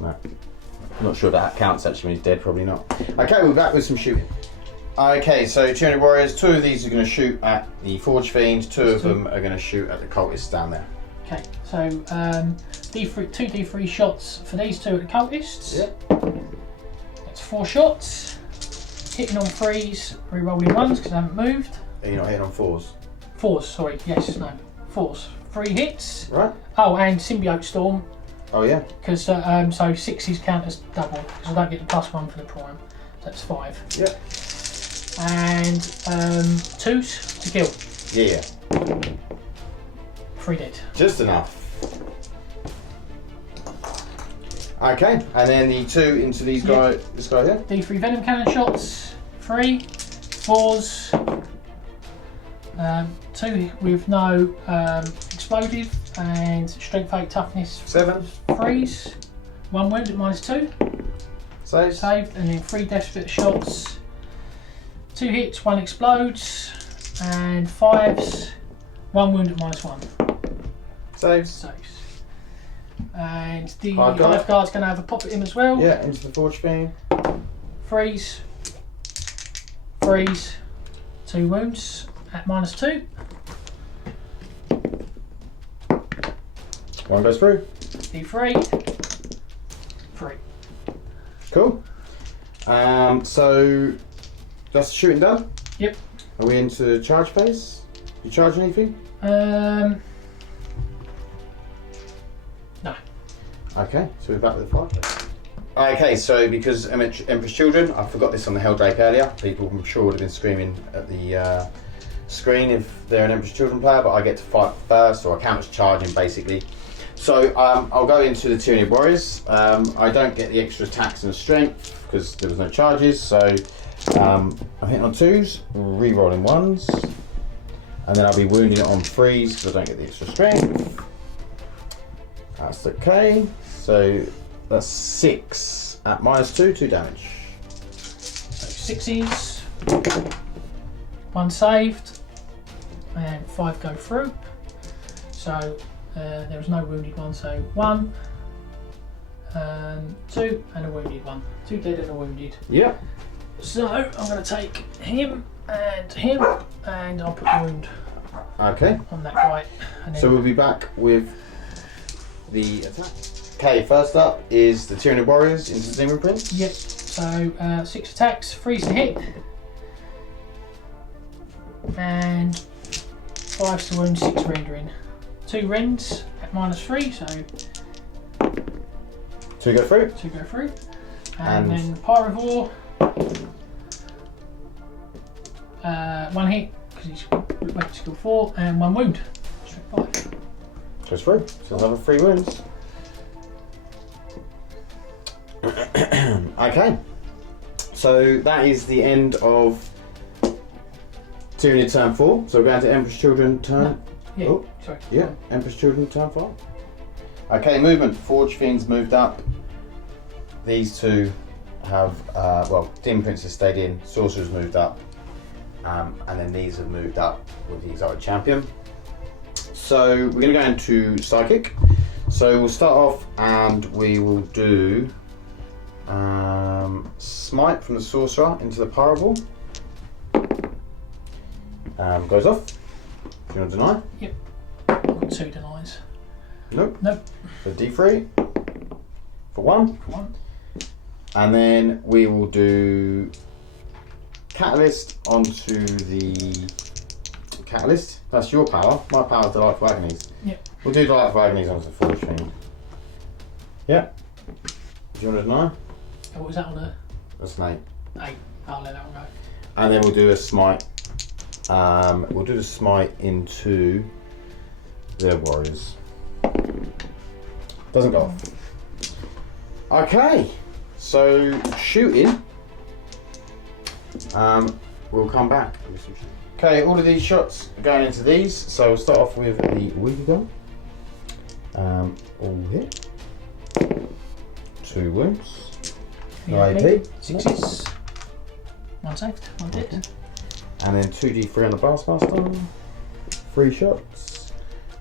No. I'm not sure that counts actually when he's dead, probably not. Okay, we're back with some shooting. Okay, so 200 warriors, 2 of these are going to shoot at the Forge Fiends, 2 of them are going to shoot at the cultists down there. Okay, so D3, 2 D3 shots for these 2 at the cultists. Yep. That's 4 shots. Hitting on 3s, re-rolling 1s because they haven't moved. Are you not hitting on 4s? 4s, sorry, yes, no. 4s. 3 hits. Right. Oh, and Symbiote Storm, Oh yeah. because so 6s count as double because I don't get the +1 for the prime. So that's 5. Yep. And 2s to kill. Yeah. 3 dead. Just enough. Okay, and then the 2 into these guy, this guy here. D3 venom cannon shots, 3, 4s, 2 with no explosive, and strength 8 toughness 7. 3s, 1 wound at -2, Saves. saved, and then 3 desperate shots, 2 hits, 1 explodes, and 5s, 1 wound at -1. Saves. Saves. And the Hive guard. Hive Guard's going to have a pop at him as well. Yeah, into the Forge Fiend. Freeze, 2 wounds at -2. One goes through. D3. 3. Cool. So that's shooting done. Yep. Are we into charge phase? You charge anything? No. Okay, so we're back with the fireplace. Okay, so because Emperor's Children, I forgot this on the Helldrake earlier. People I'm sure would have been screaming at the screen if they're an Emperor's Children player, but I get to fight first, or I count as charging basically. So I'll go into the Tyranid Warriors. I don't get the extra attacks and strength because there was no charges, so I'm hitting on 2s, re-rolling 1s, and then I'll be wounding it on 3s because I don't get the extra strength. That's okay. So that's 6 at -2, 2 damage. So 6s, 1 saved, and 5 go through. So there was no wounded one, so 1, 2, and a wounded one. 2 dead and a wounded. Yeah. So I'm going to take him, and I'll put the wound Okay. on that guy. And then So we'll be back with the attack. Okay, first up is the Tyranid Warriors into the Demon Prince. Yep. So 6 attacks, 3's to hit, and 5's to wound, 6 rendering. 2 rends at -3, so 2 go through. 2 go through. And- And then Pyrovore, 1 hit because he's weapon skill 4, and 1 wound. Strength 5. Goes through. So another 3 wounds. Okay. So that is the end of Tyranid turn 4. So we're going to Emperor's Children turn. Yeah. Oh, Sorry. yeah. Emperor's Children turn 5. Okay, movement. Forge Fiends moved up. These two have, well, Demon Prince has stayed in. Sorcerer's moved up. And then these have moved up with the Exotic Champion. So we're going to go into Psychic. So we'll start off and we will do Smite from the Sorcerer into the Pyrovore. Goes off. Do you want to deny? Yep. I've got 2 denies. Nope. Nope. So D3 for 1. 1. And then we will do Catalyst onto the Catalyst. That's your power. My power is Delightful Agonies. Yep. We'll do Delightful Agonies onto the Forge Fiend. Yeah. Do you want to deny? What was that on a That's an 8. 8? I'll let that one go. And then we'll do a Smite. We'll do the Smite into their Warriors. Doesn't go off. Okay. So shooting. We'll come back. Okay, all of these shots are going into these. So we'll start off with the Weaver Gun. All hit. 2 wounds. No AP. 6s. 1 saved. 1 dead. And then 2d3 on the Blastmaster. 3 shots.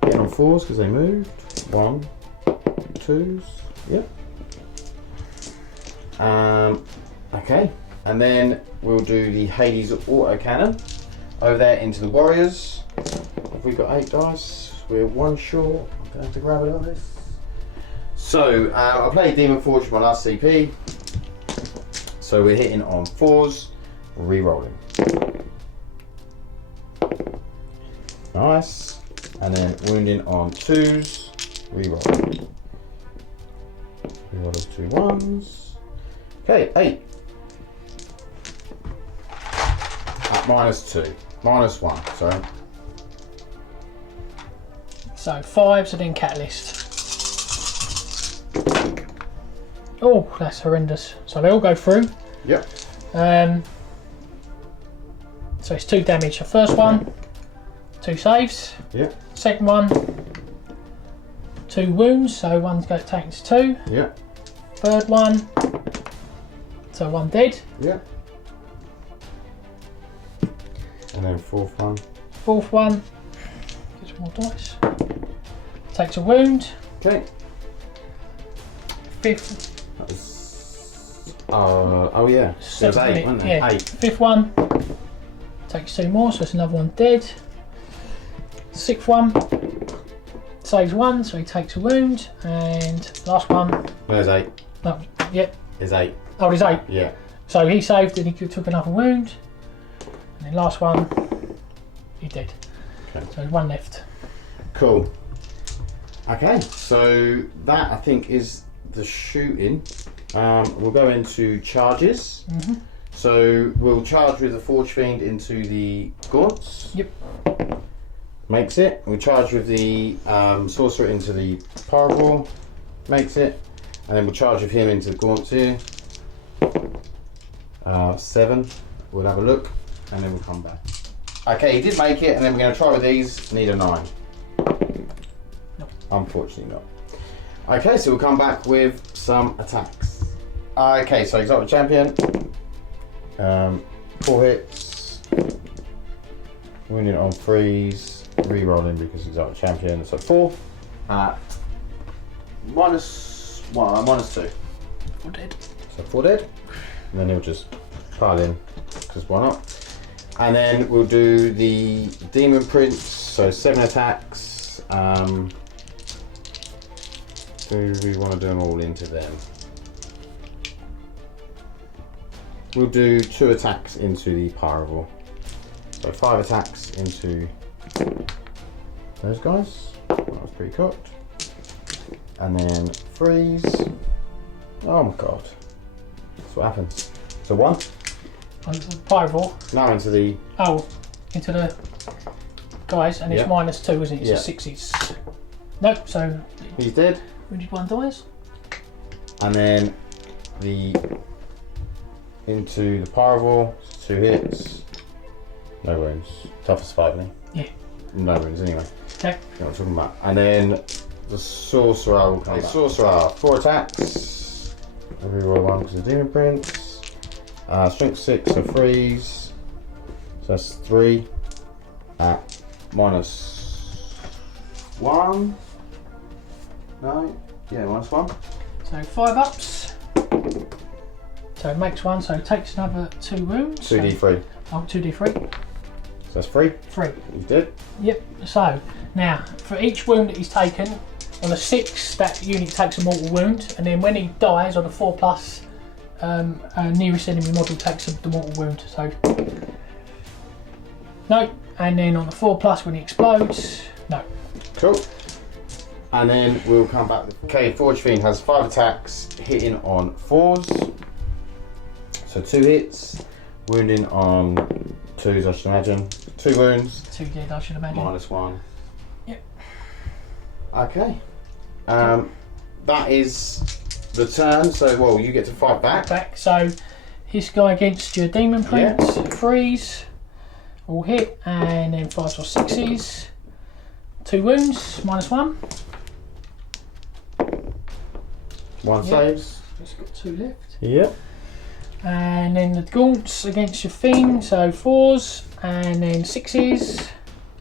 Getting on 4s because they moved. 1, 2s. Yep. Okay. And then we'll do the Hades auto cannon over there into the Warriors. Have we got 8 dice? We're 1 short. I'm gonna have to grab it on this. So I played Demon Forge for my last CP. So we're hitting on 4s, re-rolling. Nice. And then wounding on 2s, re-rolling. Re-roll those 2 1s. Okay, 8. At -2. -1, sorry. So 5s and then Catalyst. Oh, that's horrendous. So they all go through. Yep. So it's 2 damage. The first one, 2 saves. Yep. Second one, 2 wounds. So one's got taken to 2. Yep. Third one, so 1 dead. Yep. And then 4th one. 4th one, gets more dice. Takes a wound. Okay. 5th. That was. Oh yeah. It was 8, wasn't it? Yeah. 8. 5th one takes 2 more, so it's another 1 dead. 6th one, saves 1, so he takes a wound. And last one. There's 8. No, yep. There's 8. Oh, there's 8. Yeah. So he saved and he took another wound. And then last one, he did. Okay. So there's 1 left. Cool. Okay, so that I think is the shooting. We'll go into charges. So we'll charge with the Forge Fiend into the gaunts. Yep. Makes it. We'll charge with the sorcerer into the parable. Makes it. And then we'll charge with him into the gaunts here. 7. We'll have a look and then we'll come back. Okay, he did make it, and then we're going to try with these. Need a 9. Nope. Unfortunately not. Okay, so we'll come back with some attacks. Okay, so exotic champion. 4 hits. Wounding on freeze. Rerolling because exotic champion. So 4. Minus 1, minus 2. 4 dead. So 4 dead. And then he'll just pile in because why not? And then we'll do the Demon Prince, so 7 attacks. Do we want to do them all into them? We'll do 2 attacks into the Parable. So 5 attacks into those guys. That was pretty cooked. And then freeze. Oh my god. That's what happens. So 1. Pyro. Now into the... Oh, into the guys, and it's minus 2, isn't it? It's a 6s. Nope, so He's dead. wounded 1 dies. And then the... into the Parable. 2 hits. No wounds. Toughest fight, me. Yeah. No wounds anyway. Okay. You know what I'm talking about. And then the Sorcerer will come back. Sorcerer, 4 attacks. Every roll 1 because of the Demon Prince. Strength 6, so freeze. So that's 3 at minus 1. No, yeah, minus 1. So 5 ups. So it makes 1, so it takes another 2 wounds. 2d3. Oh, 2d3. So that's 3. 3. He's dead. Yep. So now for each wound that he's taken, on a 6, that unit takes a mortal wound, and then when he dies on a 4+, nearest enemy model takes the mortal wound. So no, and then on the 4+, when he explodes, no. Cool. And then we'll come back. Okay, Forge Fiend has 5 attacks, hitting on 4s. So 2 hits, wounding on 2s, I should imagine. 2 wounds. 2 dead, I should imagine. Minus 1. Yep. Okay. That is the turn. So, well, you get to fight back. So his guy against your Demon Prince, freeze, all hit, and then 5s or 6s. 2 wounds, minus 1. 1 saves. Just got 2 left. Yep. And then the gaunts against your thing, so 4s, and then 6s,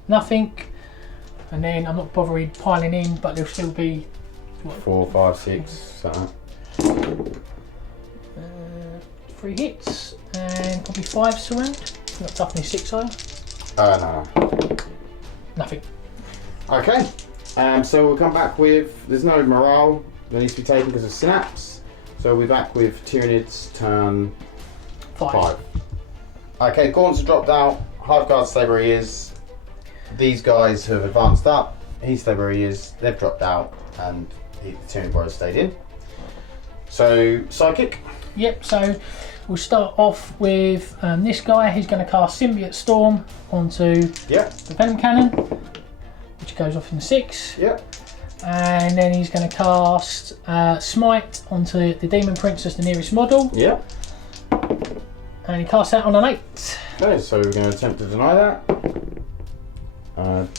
nothing. And then I'm not bothering piling in, but there'll still be what, 4, 5, 6, something. 3 hits, and probably 5 surround. Not toughness 6 are you? No. Nothing. Okay. So we'll come back with. There's no morale that needs to be taken because of snaps. So we'll be back with Tyranids turn 5. Okay, Gaunts have dropped out. Hive Guard stay where he is. These guys have advanced up. He stayed where he is. They've dropped out, and the Tyranid Warriors stayed in. So Psychic. Yep. So we'll start off with this guy. He's going to cast Symbiote Storm onto the Venom Cannon, which goes off in 6. Yep. And then he's going to cast Smite onto the Demon Princess, the nearest model. Yep. And he casts that on an 8. Okay, so we're going to attempt to deny that.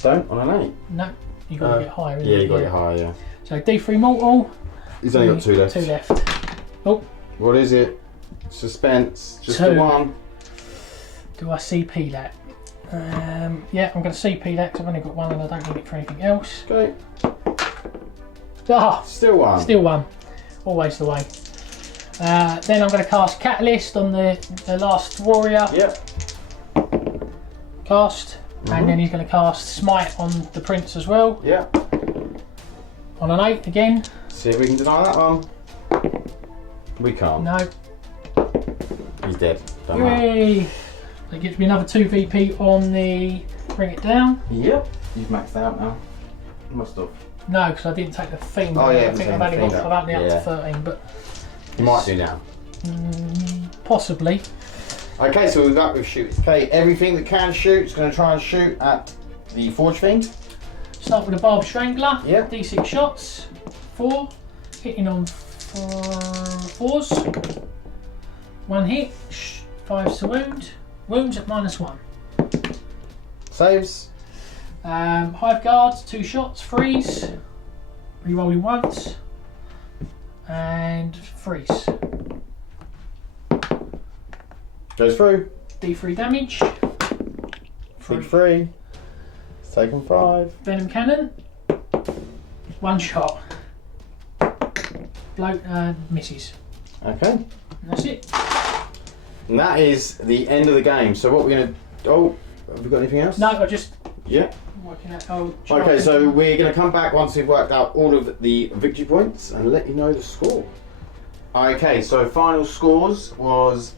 Don't on an 8. No, you got to get higher. Yeah, you got to get higher. Yeah. So D3 mortal. He's only got 2 left. 2 left. Oh. What is it? Suspense. Just 2. the 1. Do I CP that? Yeah, I'm going to CP that because I've only got 1 and I don't need it for anything else. Okay. Ah, Still 1. Still 1. Always the way. Then I'm going to cast Catalyst on the last warrior. Yep. Cast. And then he's going to cast Smite on the prince as well. Yep. On an 8 again. See if we can deny that one. We can't. No. He's dead. Don't Yay! That gives me another 2 VP on the bring it down. Yep. You've maxed out now. Must have. No, because I didn't take the thing. Oh yeah, I think I've only got up to 13, but you might do now. Possibly. Okay, so we're back with shooters. Okay, everything that can shoot is going to try and shoot at the Forge Fiend. Start with a Barb Strangler. Yep. D6 shots. 4. Hitting on 4s. 1 hit. 5's to wound. Wounds at -1. Saves. Hive Guards, 2 shots. Freeze. Rerolling once. And freeze. Goes through. D3 damage. Big 3. It's taken 5. Venom Cannon. 1 shot. Misses. Okay. And that's it. And that is the end of the game. So what we're going to... Oh, have we got anything else? No, I just... Yeah. Working out... Okay, so we're going to come back once we've worked out all of the victory points and let you know the score. Okay, so final scores was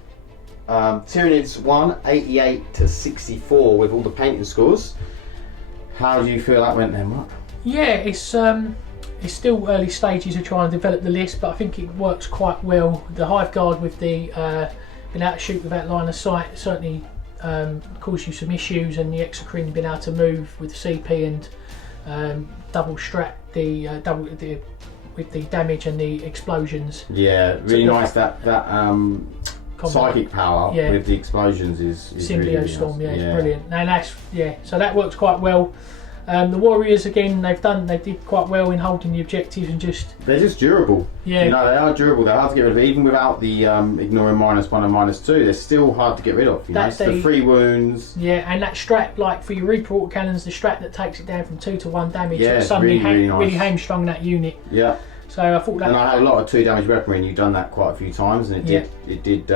Tyranids won 88 to 64 with all the painting scores. How do you feel that went then, Mark? Yeah, it's still early stages of trying to develop the list, but I think it works quite well. The Hive Guard with the being able to shoot without line of sight certainly caused you some issues, and the Exocrine being able to move with CP and double strap with the damage and the explosions. Yeah, really nice that psychic power with the explosions is Symbio really Storm, nice. it's brilliant. And that's so that works quite well. The Warriors again, they did quite well in holding the objectives and they're just durable. Yeah, you know, they are durable. They're hard to get rid of, even without the ignoring -1 and -2. They're still hard to get rid of. You know, it's the 3 wounds. Yeah, and that strap, like for your Reaper autocannons, the strap that takes it down from 2 to 1 damage. Yeah, it's suddenly really nice. really hamstrung that unit. Yeah. So I thought that. And I had a lot of 2 damage weaponry, and you've done that quite a few times, and it did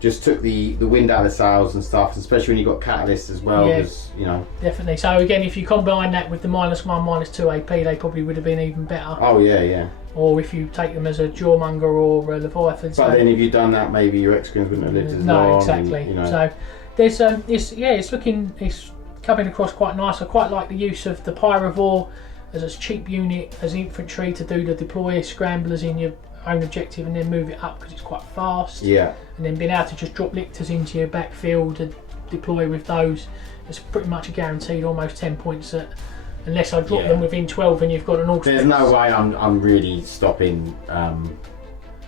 just took the wind out of the sails and stuff, especially when you got catalyst as well. Yeah, you know. Definitely. So again, if you combine that with the -1, -2 AP, they probably would have been even better. Oh yeah. Or if you take them as a Jawmonger or a Leviathan. But then if you'd done that, maybe your X-Screens wouldn't have lived as long. No, exactly. And, you know. So there's it's coming across quite nice. I quite like the use of the Pyrovore as a cheap unit as infantry to do the deploy scramblers in your own objective and then move it up because it's quite fast. Yeah. And then being able to just drop lictors into your backfield and deploy with those, it's pretty much a guaranteed almost 10 points unless I drop them within 12 and you've got an auto. There's no way I'm really stopping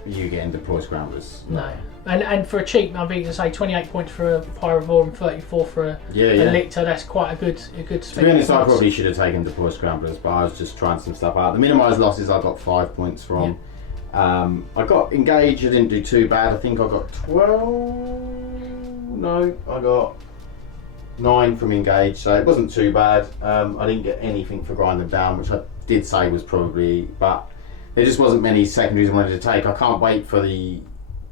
you getting deploy scramblers. No. And for a cheap, I think to say 28 points for a Pyrovore and 34 for a lictor. That's quite a good spend. To be honest, I probably should have taken deploy scramblers, but I was just trying some stuff out. The minimised losses I got 5 points from. Yeah. I got engaged. I didn't do too bad. I think I got 12. No, I got 9 from engaged, so it wasn't too bad. I didn't get anything for grinding down, which I did say was probably, but there just wasn't many secondaries I wanted to take. I can't wait for the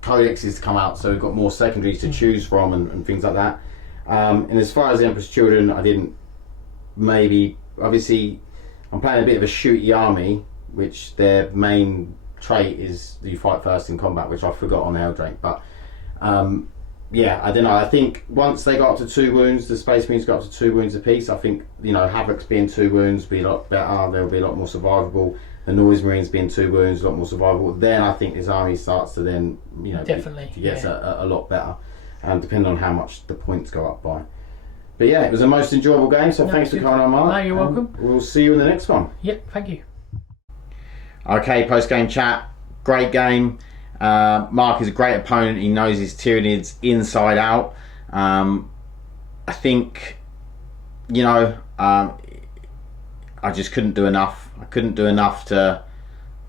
codexes to come out, so we've got more secondaries to choose from and things like that. And as far as the Emperor's Children, I didn't obviously I'm playing a bit of a shooty army, which their main trait is you fight first in combat, which I forgot on the Eldrake, but yeah, I don't know. I think once they got up to 2 wounds, the Space Marines got up to 2 wounds apiece. I think, you know, Havoc's being 2 wounds will be a lot better. They'll be a lot more survivable. The Noise Marines being 2 wounds, a lot more survivable. Then I think this army starts to then, you know, definitely gets a lot better, depending on how much the points go up by. But yeah, it was the most enjoyable game. So thanks for coming on, Mark. No, you're welcome. We'll see you in the next one. Yep, thank you. Okay, post-game chat. Great game. Mark is a great opponent. He knows his Tyranids inside out. I think, you know, I just couldn't do enough. I couldn't do enough to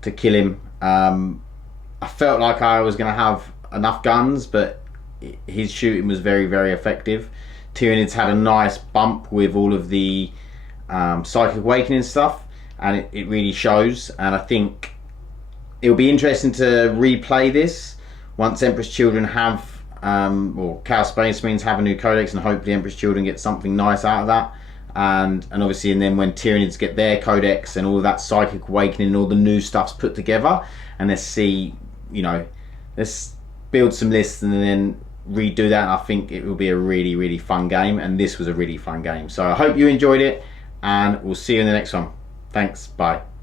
kill him. I felt like I was going to have enough guns, but his shooting was very, very effective. Tyranids had a nice bump with all of the Psychic Awakening stuff, and it really shows. And I think it'll be interesting to replay this once Emperor's Children have, or Chaos Space Marines have a new codex, and hopefully Emperor's Children get something nice out of that. and obviously, and then when Tyranids get their codex and all that psychic awakening and all the new stuff's put together, and let's see, you know, let's build some lists and then redo that. I think it will be a really, really fun game, and this was a really fun game. So I hope you enjoyed it, and we'll see you in the next one. Thanks, bye.